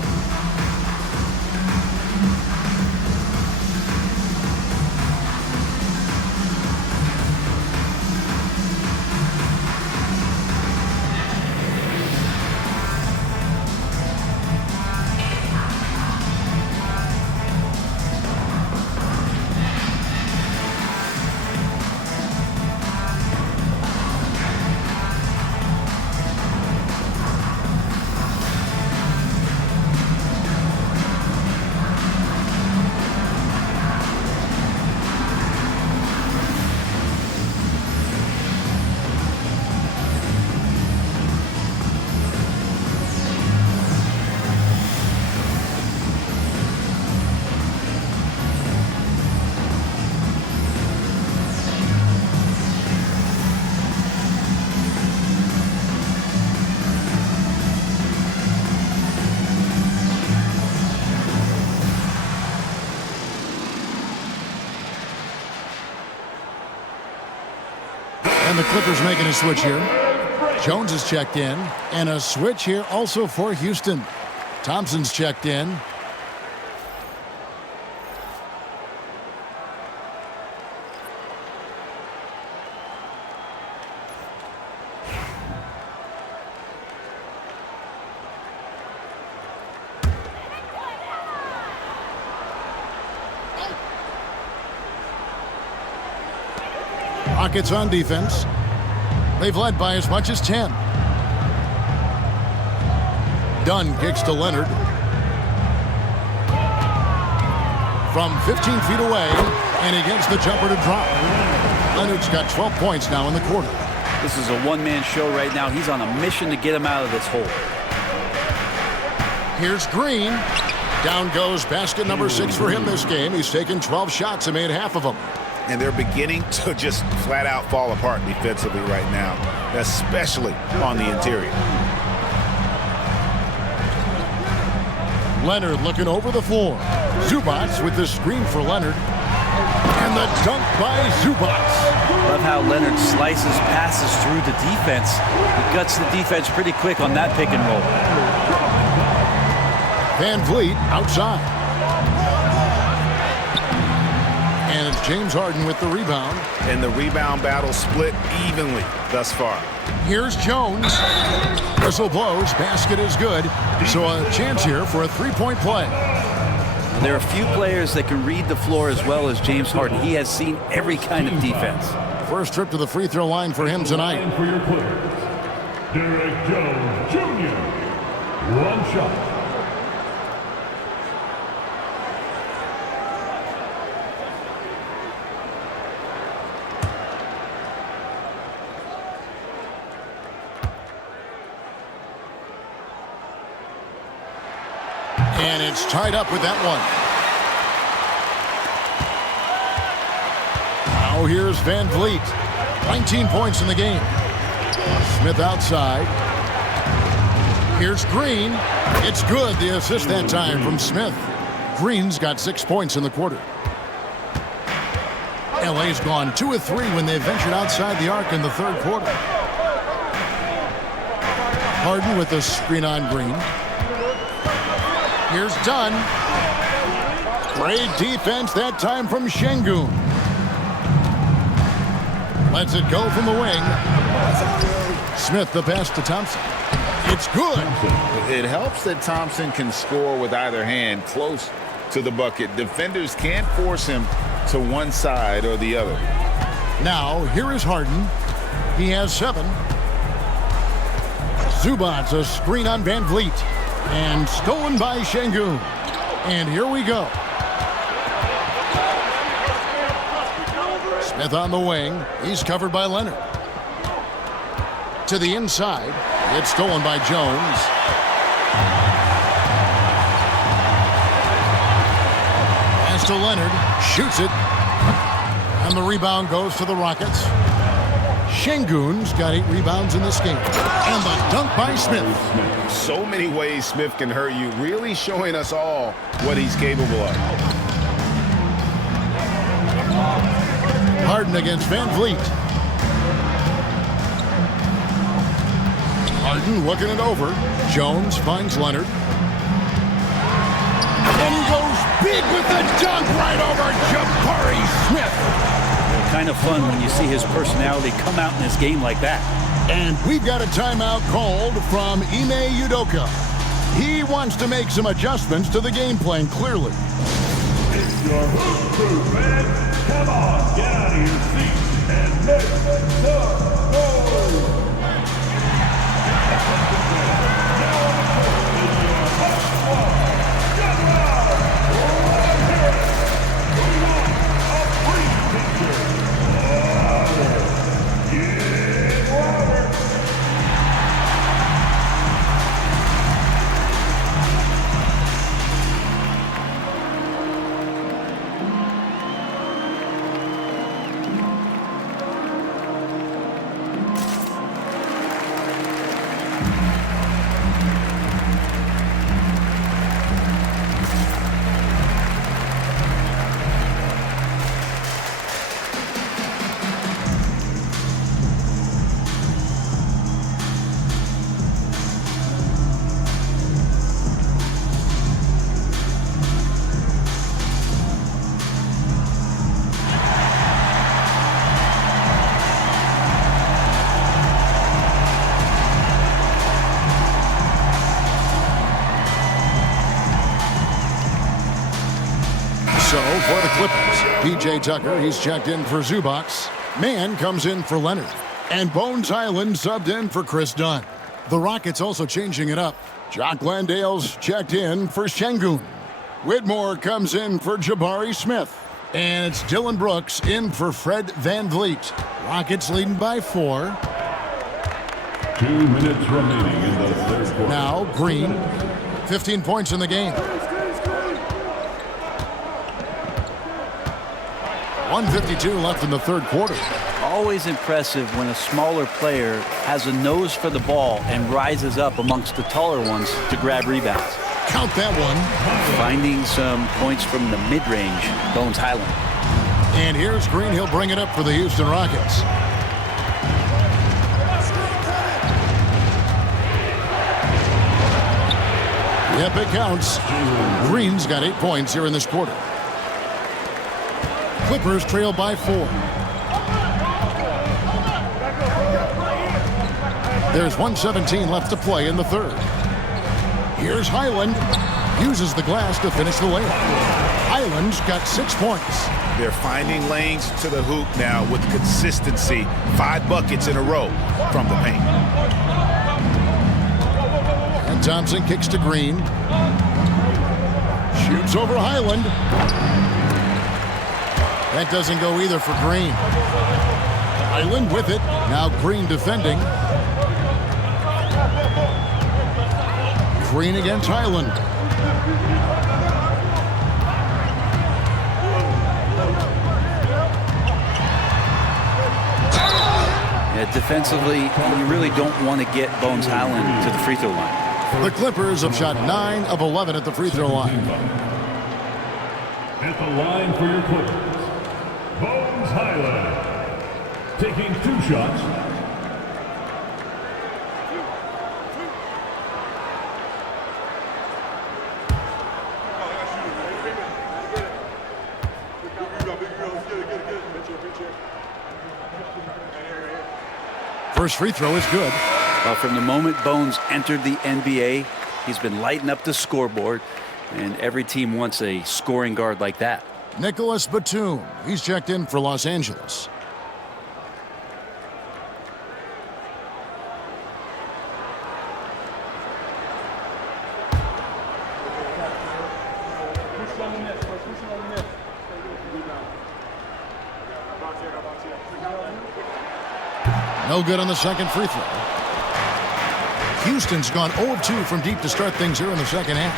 And the Clippers making a switch here. Jones is checked in. And a switch here also for Houston. Thompson's checked in. Rockets on defense. They've led by as much as 10. Dunn kicks to Leonard. From 15 feet away, and he gets the jumper to drop. Leonard's got 12 points now in the quarter. This is a one-man show right now. He's on a mission to get him out of this hole. Here's Green. Down goes basket number 6 for him this game. He's taken 12 shots and made half of them. And they're beginning to just flat out fall apart defensively right now, especially on the interior. Leonard looking over the floor. Zubac with the screen for Leonard. And the dunk by Zubac. Love how Leonard slices passes through the defense. He guts the defense pretty quick on that pick and roll. Van Vliet outside. And it's James Harden with the rebound. And the rebound battle split evenly thus far. Here's Jones. Whistle blows. Basket is good. So a chance here for a three-point play. There are a few players that can read the floor as well as James Harden. He has seen every kind of defense. First trip to the free throw line for him tonight. And for your players, Derek Jones Jr. One shot. And it's tied up with that one. Now here's Van Vliet. 19 points in the game. Smith outside. Here's Green. It's good. The assist that time from Smith. Green's got 6 points in the quarter. LA's gone 2 of 3 when they ventured outside the arc in the third quarter. Harden with the screen on Green. Here's Dunn. Great defense that time from Şengün. Lets it go from the wing. Smith the pass to Thompson. It's good. It helps that Thompson can score with either hand close to the bucket. Defenders can't force him to one side or the other. Now, here is Harden. He has 7. Zubac's a screen on Van Vliet. And stolen by Şengün. And here we go. Smith on the wing. He's covered by Leonard. To the inside. It's stolen by Jones. Pass to Leonard. Shoots it. And the rebound goes to the Rockets. Şengün's got 8 rebounds in this game. And the dunk by Smith. So many ways Smith can hurt you, really showing us all what he's capable of. Harden against Van Vliet. Harden looking it over. Jones finds Leonard. And he goes big with the dunk right over Jabari Smith. Kind of fun when you see his personality come out in this game like that. And we've got a timeout called from Ime Udoka. He wants to make some adjustments to the game plan, clearly. It's your hoop crew, man. Come on, get out of your seats and make some noise. So for the Clippers, P.J. Tucker, he's checked in for Zubac. Mann comes in for Leonard. And Bones Highland subbed in for Chris Dunn. The Rockets also changing it up. Jock Landale's checked in for Şengün. Whitmore comes in for Jabari Smith. And it's Dylan Brooks in for Fred Van Vliet. Rockets leading by 4. 2 minutes remaining in the third quarter. Now Green, 15 points in the game. 1:52 left in the third quarter. Always impressive when a smaller player has a nose for the ball and rises up amongst the taller ones to grab rebounds. Count that one. Finding some points from the mid-range, Bones Highland. And here's Green. He'll bring it up for the Houston Rockets. Yep, it counts. Green's got 8 points here in this quarter. Clippers trail by 4. There's 1:17 left to play in the third. Here's Highland. Uses the glass to finish the layup. Highland's got 6 points. They're finding lanes to the hoop now with consistency. 5 buckets in a row from the paint. And Thompson kicks to Green. Shoots over Highland. That doesn't go either for Green. Highland with it. Now Green defending. Green against Highland. Yeah, defensively, you really don't want to get Bones Highland to the free throw line. The Clippers have shot 9 of 11 at the free throw line. At the line for your Clippers, Bones Highland, taking 2 shots. First free throw is good. Well, from the moment Bones entered the NBA, he's been lighting up the scoreboard, and every team wants a scoring guard like that. Nicholas Batum. He's checked in for Los Angeles. No good on the second free throw. Houston's gone 0 of 2 from deep to start things here in the second half.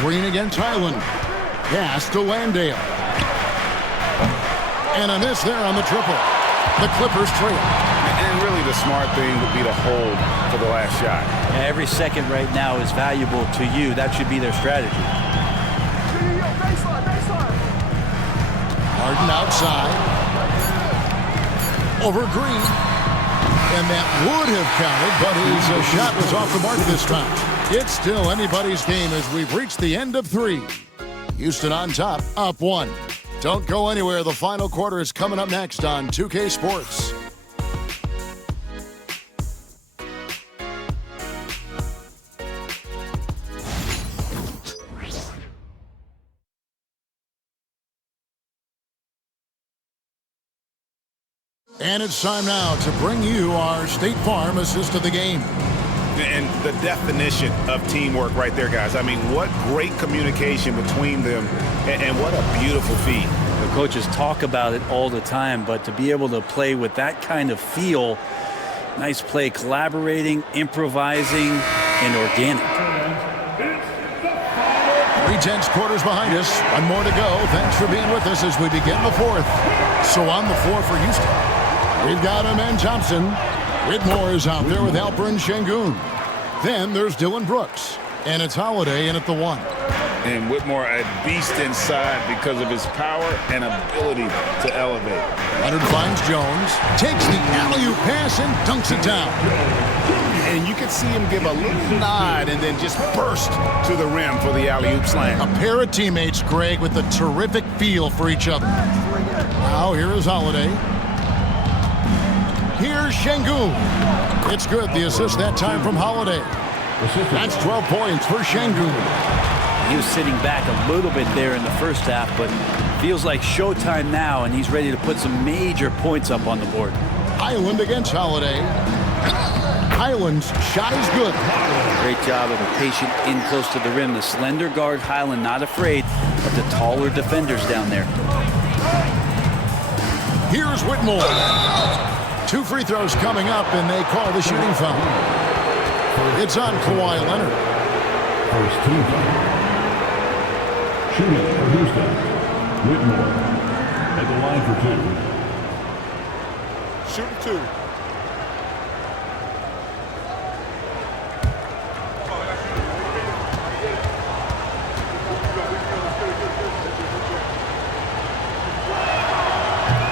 Green against Highland. Pass to Landale. And a miss there on the triple. The Clippers trail. And really the smart thing would be to hold for the last shot. Yeah, every second right now is valuable to you. That should be their strategy. Harden outside. Over Green. And that would have counted, but his shot was off the mark this time. It's still anybody's game as we've reached the end of 3. Houston on top, up 1. Don't go anywhere. The final quarter is coming up next on 2K Sports. And it's time now to bring you our State Farm assist of the game. And the definition of teamwork right there, guys. I mean, what great communication between them, and what a beautiful feat. The coaches talk about it all the time, but to be able to play with that kind of feel, nice play, collaborating, improvising, and organic. 3 tenths quarters behind us. 1 more to go. Thanks for being with us as we begin the 4th. So on the floor for Houston, we've got Amen Thompson. Whitmore is out there with Alperen Şengün. Then there's Dylan Brooks. And it's Holiday in at the 1. And Whitmore a beast inside because of his power and ability to elevate. Leonard finds Jones. Takes the alley-oop pass and dunks it down. And you can see him give a little nod and then just burst to the rim for the alley-oop slam. A pair of teammates, Greg, with a terrific feel for each other. Now here is Holiday. Here's Şengün. It's good. The assist that time from Holiday. That's 12 points for Şengün. He was sitting back a little bit there in the first half, but feels like showtime now, and he's ready to put some major points up on the board. Highland against Holiday. Highland's shot is good. Great job of a patient in close to the rim. The slender guard Highland not afraid of the taller defenders down there. Here's Whitmore. 2 free throws coming up, and they call the shooting foul. It's on Kawhi Leonard. First team foul. Shooting for Houston, Whitmore at the line for 2. Shooting 2.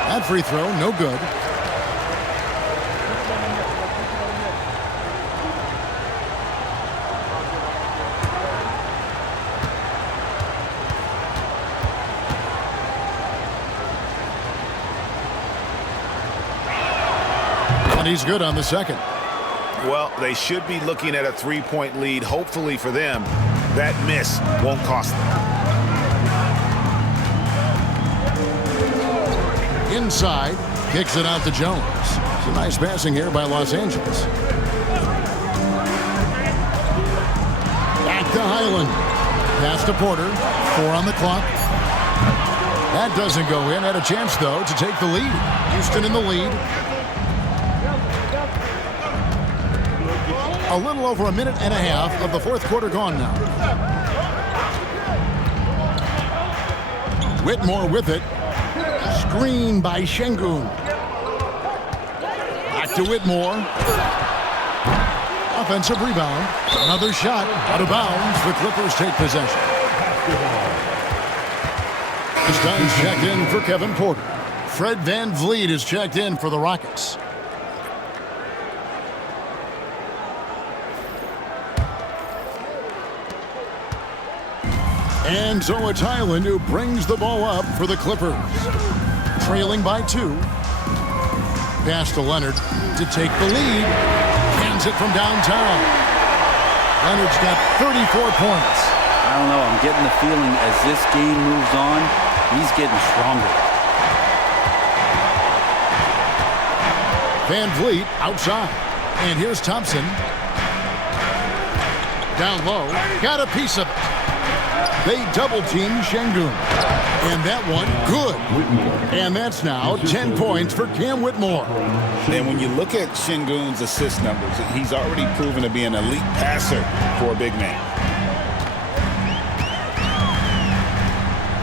That free throw, no good. And he's good on the second. Well, they should be looking at a 3-point lead. Hopefully for them, that miss won't cost them. Inside, kicks it out to Jones. Some nice passing here by Los Angeles. Back to Highland. Pass to Porter. 4 on the clock. That doesn't go in. Had a chance, though, to take the lead. Houston in the lead. A little over a minute and a half of the 4th quarter gone now. Whitmore with it. Screen by Şengün. Back to Whitmore. Offensive rebound. Another shot out of bounds. The Clippers take possession. This time's checked in for Kevin Porter. Fred VanVleet is checked in for the Rockets. And so it's Highland who brings the ball up for the Clippers. Trailing by 2. Pass to Leonard to take the lead. Hands it from downtown. Leonard's got 34 points. I don't know. I'm getting the feeling as this game moves on, he's getting stronger. Van Vliet outside. And here's Thompson. Down low. Got a piece of it. They double-team Şengün. And that one, good. And that's now 10 points for Cam Whitmore. And when you look at Şengün's assist numbers, he's already proven to be an elite passer for a big man.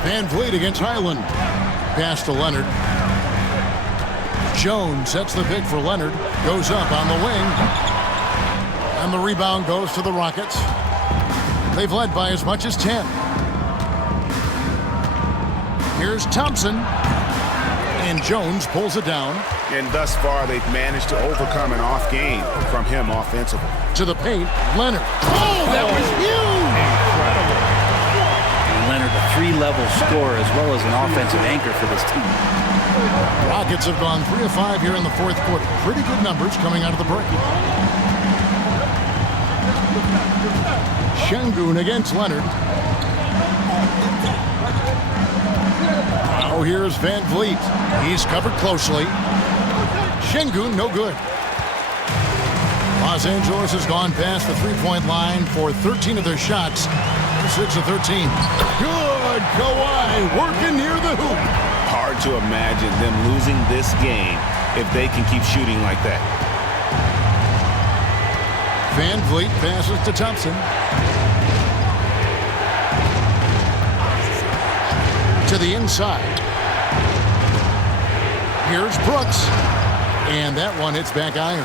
Van Vliet against Highland. Pass to Leonard. Jones sets the pick for Leonard. Goes up on the wing. And the rebound goes to the Rockets. They've led by as much as 10. Here's Thompson. And Jones pulls it down. And thus far, they've managed to overcome an off game from him offensively. To the paint, Leonard. Oh, that was huge! Incredible. And Leonard, a 3-level scorer as well as an offensive anchor for this team. Rockets have gone 3 of 5 here in the fourth quarter. Pretty good numbers coming out of the break. Şengün against Leonard. Now here's Van Vliet. He's covered closely. Şengün, no good. Los Angeles has gone past the three-point line for 13 of their shots. 6 of 13. Good, Kawhi working near the hoop. Hard to imagine them losing this game if they can keep shooting like that. Van Vliet passes to Thompson. To the inside. Here's Brooks. And that one hits back iron.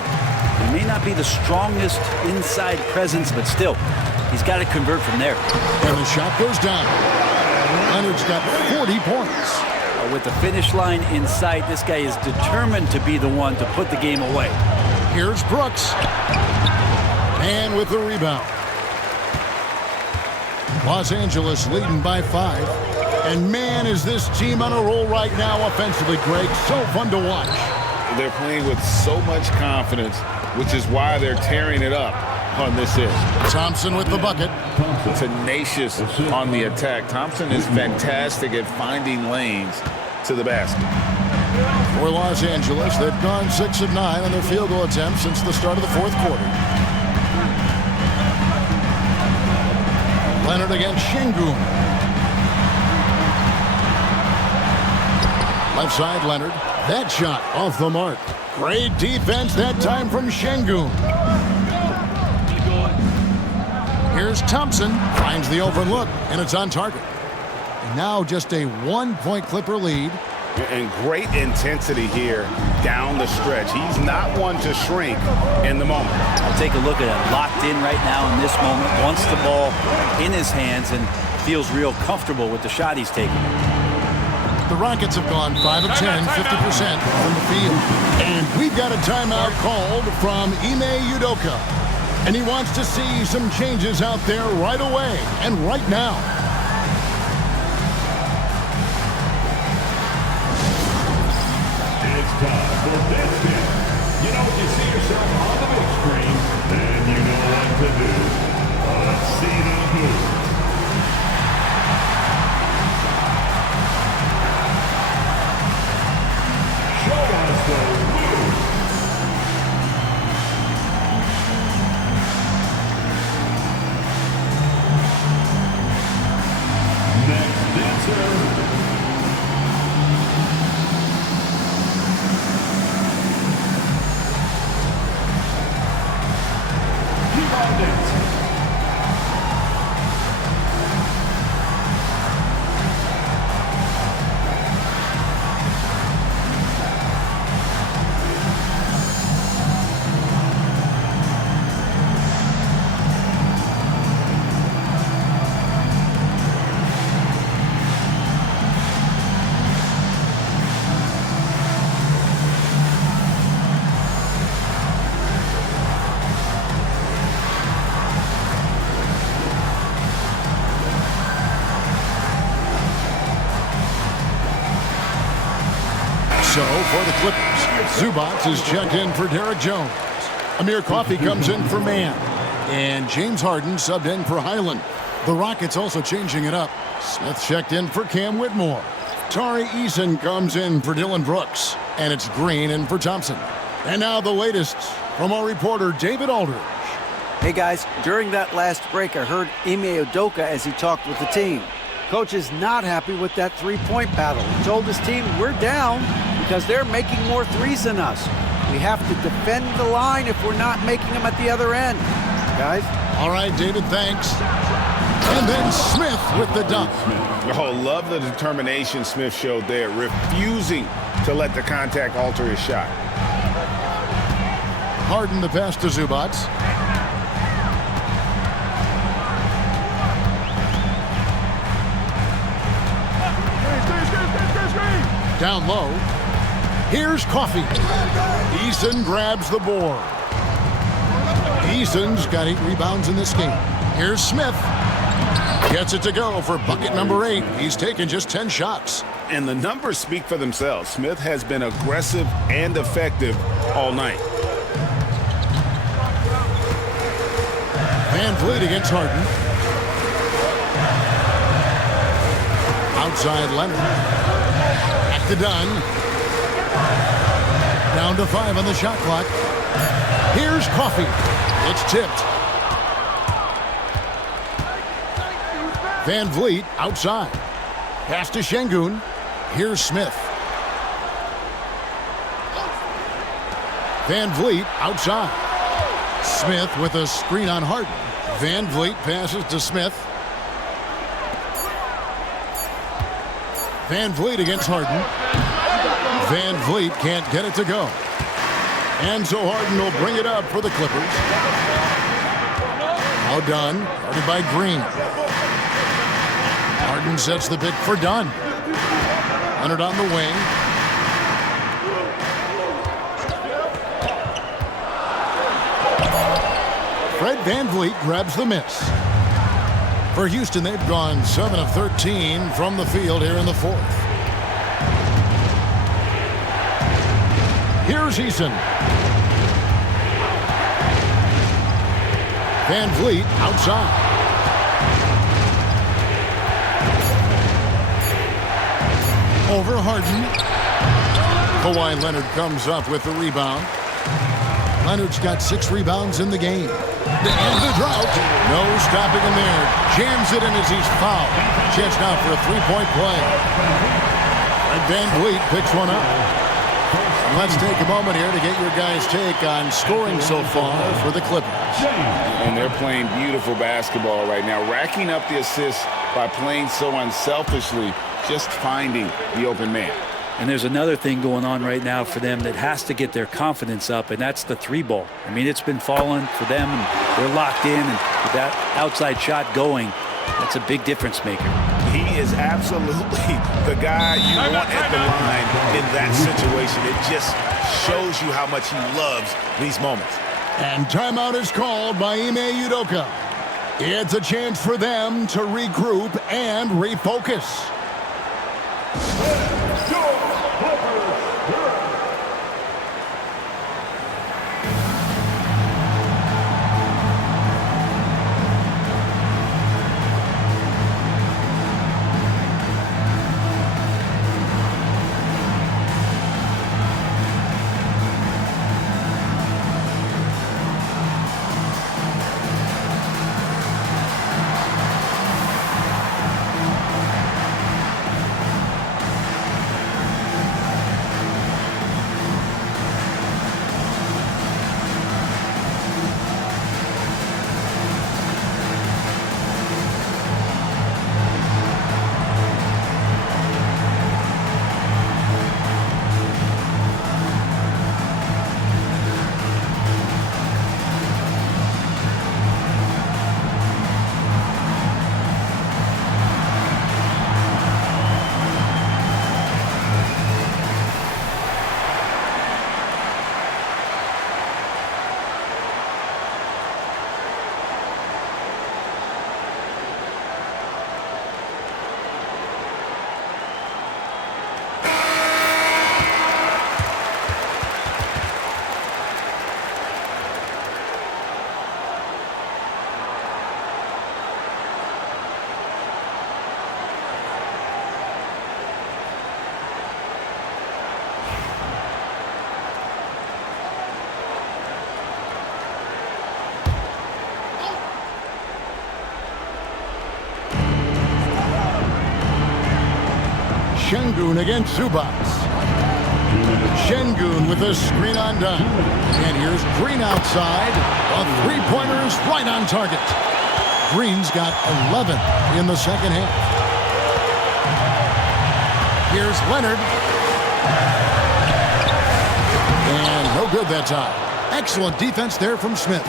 He may not be the strongest inside presence, but still, he's got to convert from there. And the shot goes down. Leonard's got 40 points. With the finish line in sight, this guy is determined to be the one to put the game away. Here's Brooks. And with the rebound. Los Angeles leading by 5. And man, is this team on a roll right now offensively, Greg. So fun to watch. They're playing with so much confidence, which is why they're tearing it up on this end. Thompson with the bucket. Tenacious on the attack. Thompson is fantastic at finding lanes to the basket. For Los Angeles, they've gone 6 of 9 on their field goal attempts since the start of the fourth quarter. Leonard against Şengün. Left side, Leonard. That shot off the mark. Great defense that time from Şengün. Here's Thompson. Finds the open look, and it's on target. And now just a 1-point Clipper lead. And great intensity here down the stretch. He's not one to shrink in the moment. I'll take a look at him. Locked in right now in this moment. Wants the ball in his hands and feels real comfortable with the shot he's taking. The Rockets have gone 5 of 10, 50% from the field. And we've got a timeout called from Ime Udoka. And he wants to see some changes out there right away and right now. It's time for this game. You know, when you see yourself on the big screen, then you know what to do. Let's see the move. Show us the move. Next dancer. Keep on dancing. So for the Clippers, Zubac is checked in for Derek Jones. Amir Coffey comes in for Mann. And James Harden subbed in for Highland. The Rockets also changing it up. Smith checked in for Cam Whitmore. Tari Eason comes in for Dylan Brooks. And it's Green in for Thompson. And now the latest from our reporter, David Aldridge. Hey guys, during that last break, I heard Ime Udoka as he talked with the team. Coach is not happy with that three-point battle. He told his team, we're down because they're making more threes than us. We have to defend the line if we're not making them at the other end. Guys? All right, David, thanks. And then Smith with the dunk. Oh, love the determination Smith showed there, refusing to let the contact alter his shot. Harden the pass to Zubac. Down low. Here's Coffey. Eason grabs the board. Eason's got 8 rebounds in this game. Here's Smith. Gets it to go for bucket number 8. He's taken just 10 shots. And the numbers speak for themselves. Smith has been aggressive and effective all night. Van Vliet against Harden. Outside Leonard. Back to Dunn. Down to 5 on the shot clock. Here's Coffey. It's tipped. Van Vliet outside. Pass to Şengün. Here's Smith. Van Vliet outside. Smith with a screen on Harden. Van Vliet passes to Smith. Van Vliet against Harden. Van Vliet can't get it to go. And so Harden will bring it up for the Clippers. Now Dunn, guarded by Green. Harden sets the pick for Dunn. Leonard on the wing. Fred VanVleet grabs the miss. For Houston, they've gone 7 of 13 from the field here in the 4th. Here's Eason. VanVleet outside. Over Harden. Kawhi Leonard comes up with the rebound. Leonard's got 6 rebounds in the game. And the drought. No stopping him there. Jams it in as he's fouled. Chance now for a 3-point play. And VanVleet picks one up. Let's take a moment here to get your guys' take on scoring so far for the Clippers. And they're playing beautiful basketball right now, racking up the assists by playing so unselfishly, just finding the open man. And there's another thing going on right now for them that has to get their confidence up, and that's the 3-ball. I mean, it's been falling for them, and they're locked in, and with that outside shot going, that's a big difference maker. He is absolutely the guy you want at the line in that situation. It just shows you how much he loves these moments. And timeout is called by Ime Udoka. It's a chance for them to regroup and refocus. Şengün against Zubac. Şengün with a screen on dime. And here's Green outside. A three-pointer is right on target. Green's got 11 in the second half. Here's Leonard. And no good that time. Excellent defense there from Smith.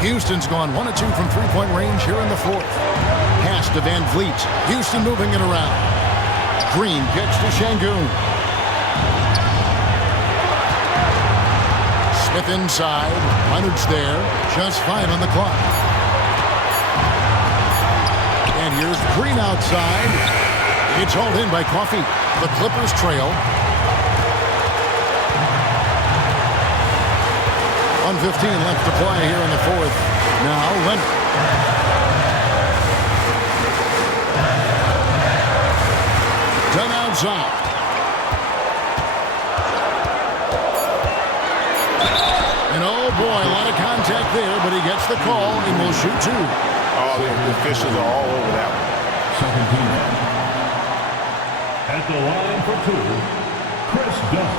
Houston's gone 1 of 2 from three-point range here in the fourth. Pass to Van Vliet. Houston moving it around. Green gets to Şengün. Smith inside. Leonard's there. Just 5 on the clock. And here's Green outside. It's hauled in by Coffey. The Clippers trail. 1:15 left to play here in the fourth. Now Leonard. Done outside. And oh boy, a lot of contact there, but he gets the call and will shoot 2. Oh, the officials are all over that one. At the line for 2, Chris Dunn.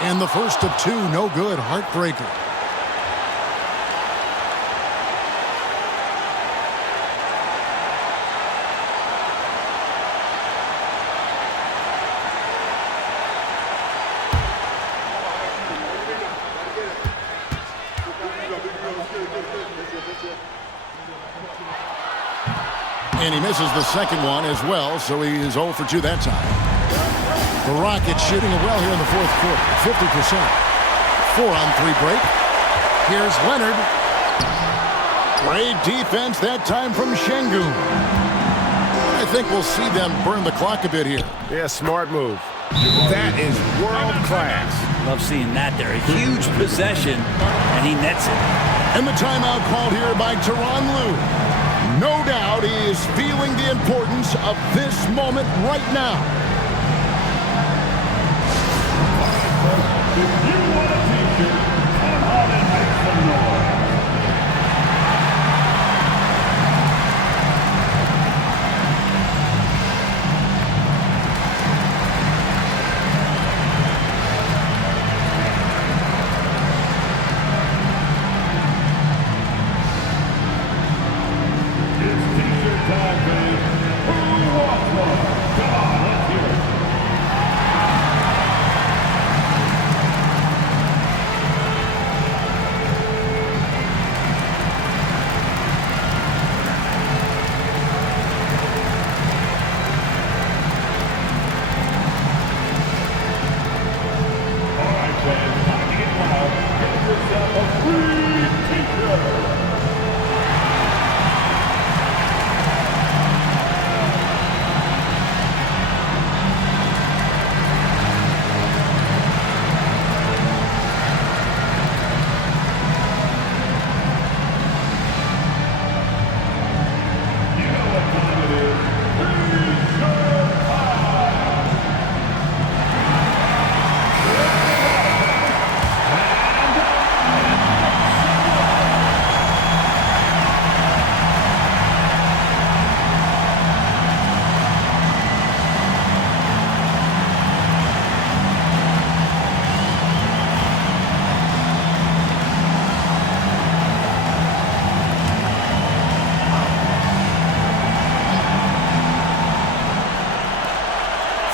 And the first of 2, no good. Heartbreaker. And he misses the second one as well, so he is 0 for 2 that time. The Rockets shooting it well here in the fourth quarter, 50%. 4-on-3 break. Here's Leonard. Great defense that time from Şengün. I think we'll see them burn the clock a bit here. Yeah, smart move. That is world class. Love seeing that there. A huge possession, and he nets it. And the timeout called here by Tyronn Lue. No doubt he is feeling the importance of this moment right now. If you want a t-shirt, come on and make some noise. It's t-shirt time, babe. Who wants one? Come on, let's hear it.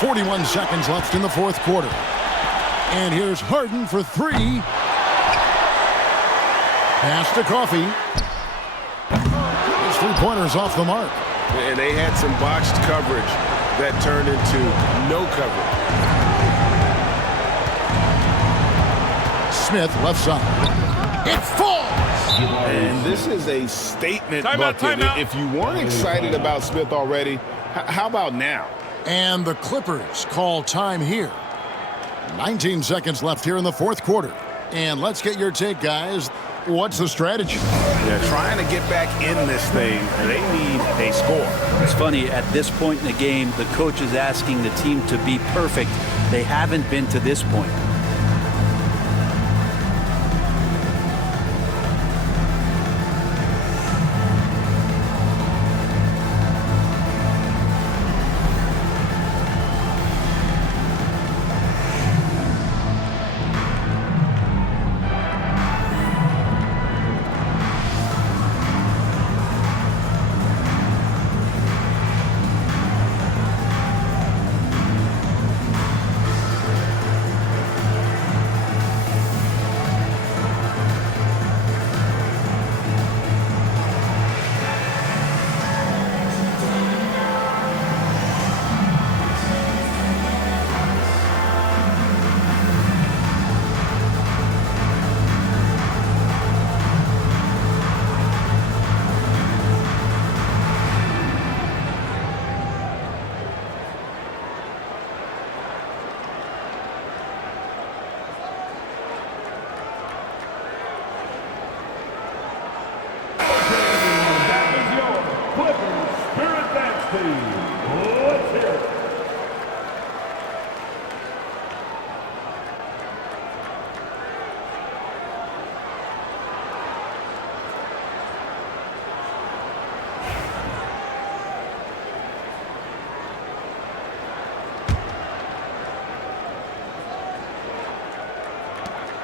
.41 seconds left in the fourth quarter. And here's Harden for 3. Pass to Coffey. His three-pointer's off the mark. And they had some botched coverage that turned into no coverage. Smith left side. It falls! And this is a statement bucket. If you weren't excited about Smith already, how about now? And the Clippers call time here. 19 seconds left here in the fourth quarter. And let's get your take, guys. What's the strategy? They're trying to get back in this thing. They need a score. It's funny, at this point in the game, the coach is asking the team to be perfect. They haven't been to this point.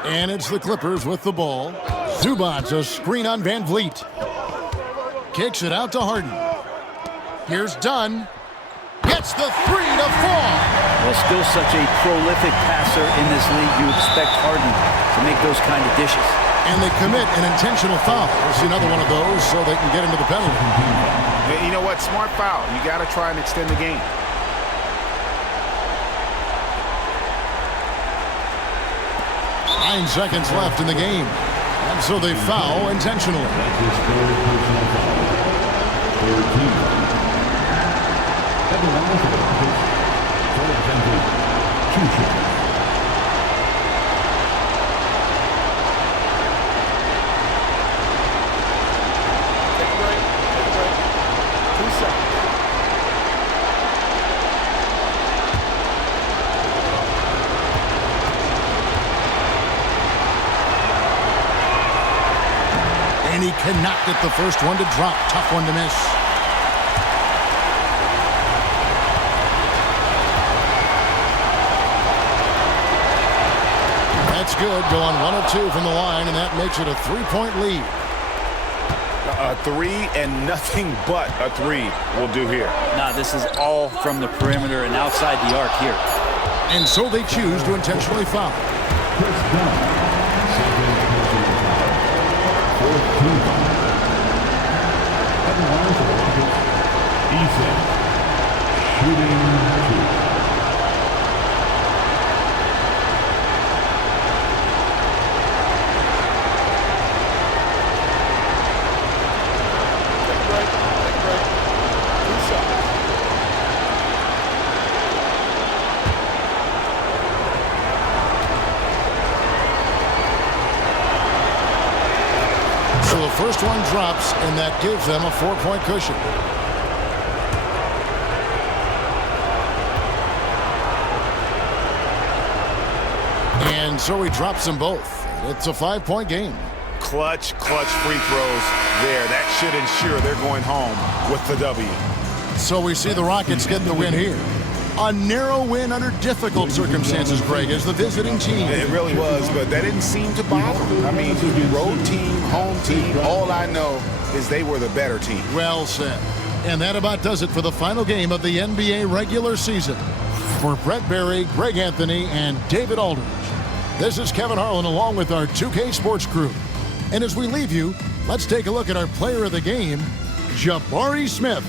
And it's the Clippers with the ball. Zubac's a screen on Van Vliet. Kicks it out to Harden. Here's Dunn. Gets the three to fall. Well, still such a prolific passer in this league. You expect Harden to make those kind of dishes. And they commit an intentional foul. There's another one of those so they can get into the penalty. You know what? Smart foul. You got to try and extend the game. 9 seconds left in the game. And so they foul intentionally. That's his third personal foul. Third team. At the line for the Rockets, for example, 2 shooters. Take a break. Take a break. 2 seconds. And he cannot get the first one to drop. Tough one to miss. That's good. Going 1 of 2 from the line, and that makes it a 3-point lead. A 3 and nothing but a 3 will do here. Nah, this is all from the perimeter and outside the arc here. And so they choose to intentionally foul. Chris Dunn, second personal foul. Fourth team foul. At the line for the Rockets, Eason, shooting 2. So the first one drops, and that gives them a 4-point cushion. And so he drops them both. It's a 5-point game. Clutch free throws there. That should ensure they're going home with the W. So we see the Rockets get the win here. A narrow win under difficult circumstances, Greg, as the visiting team. It really was, but that didn't seem to bother them. I mean, road team, home team, all I know is they were the better team. Well said. And that about does it for the final game of the NBA regular season. For Brett Barry, Greg Anthony, and David Aldridge, this is Kevin Harlan along with our 2K Sports crew. And as we leave you, let's take a look at our player of the game, Jabari Smith.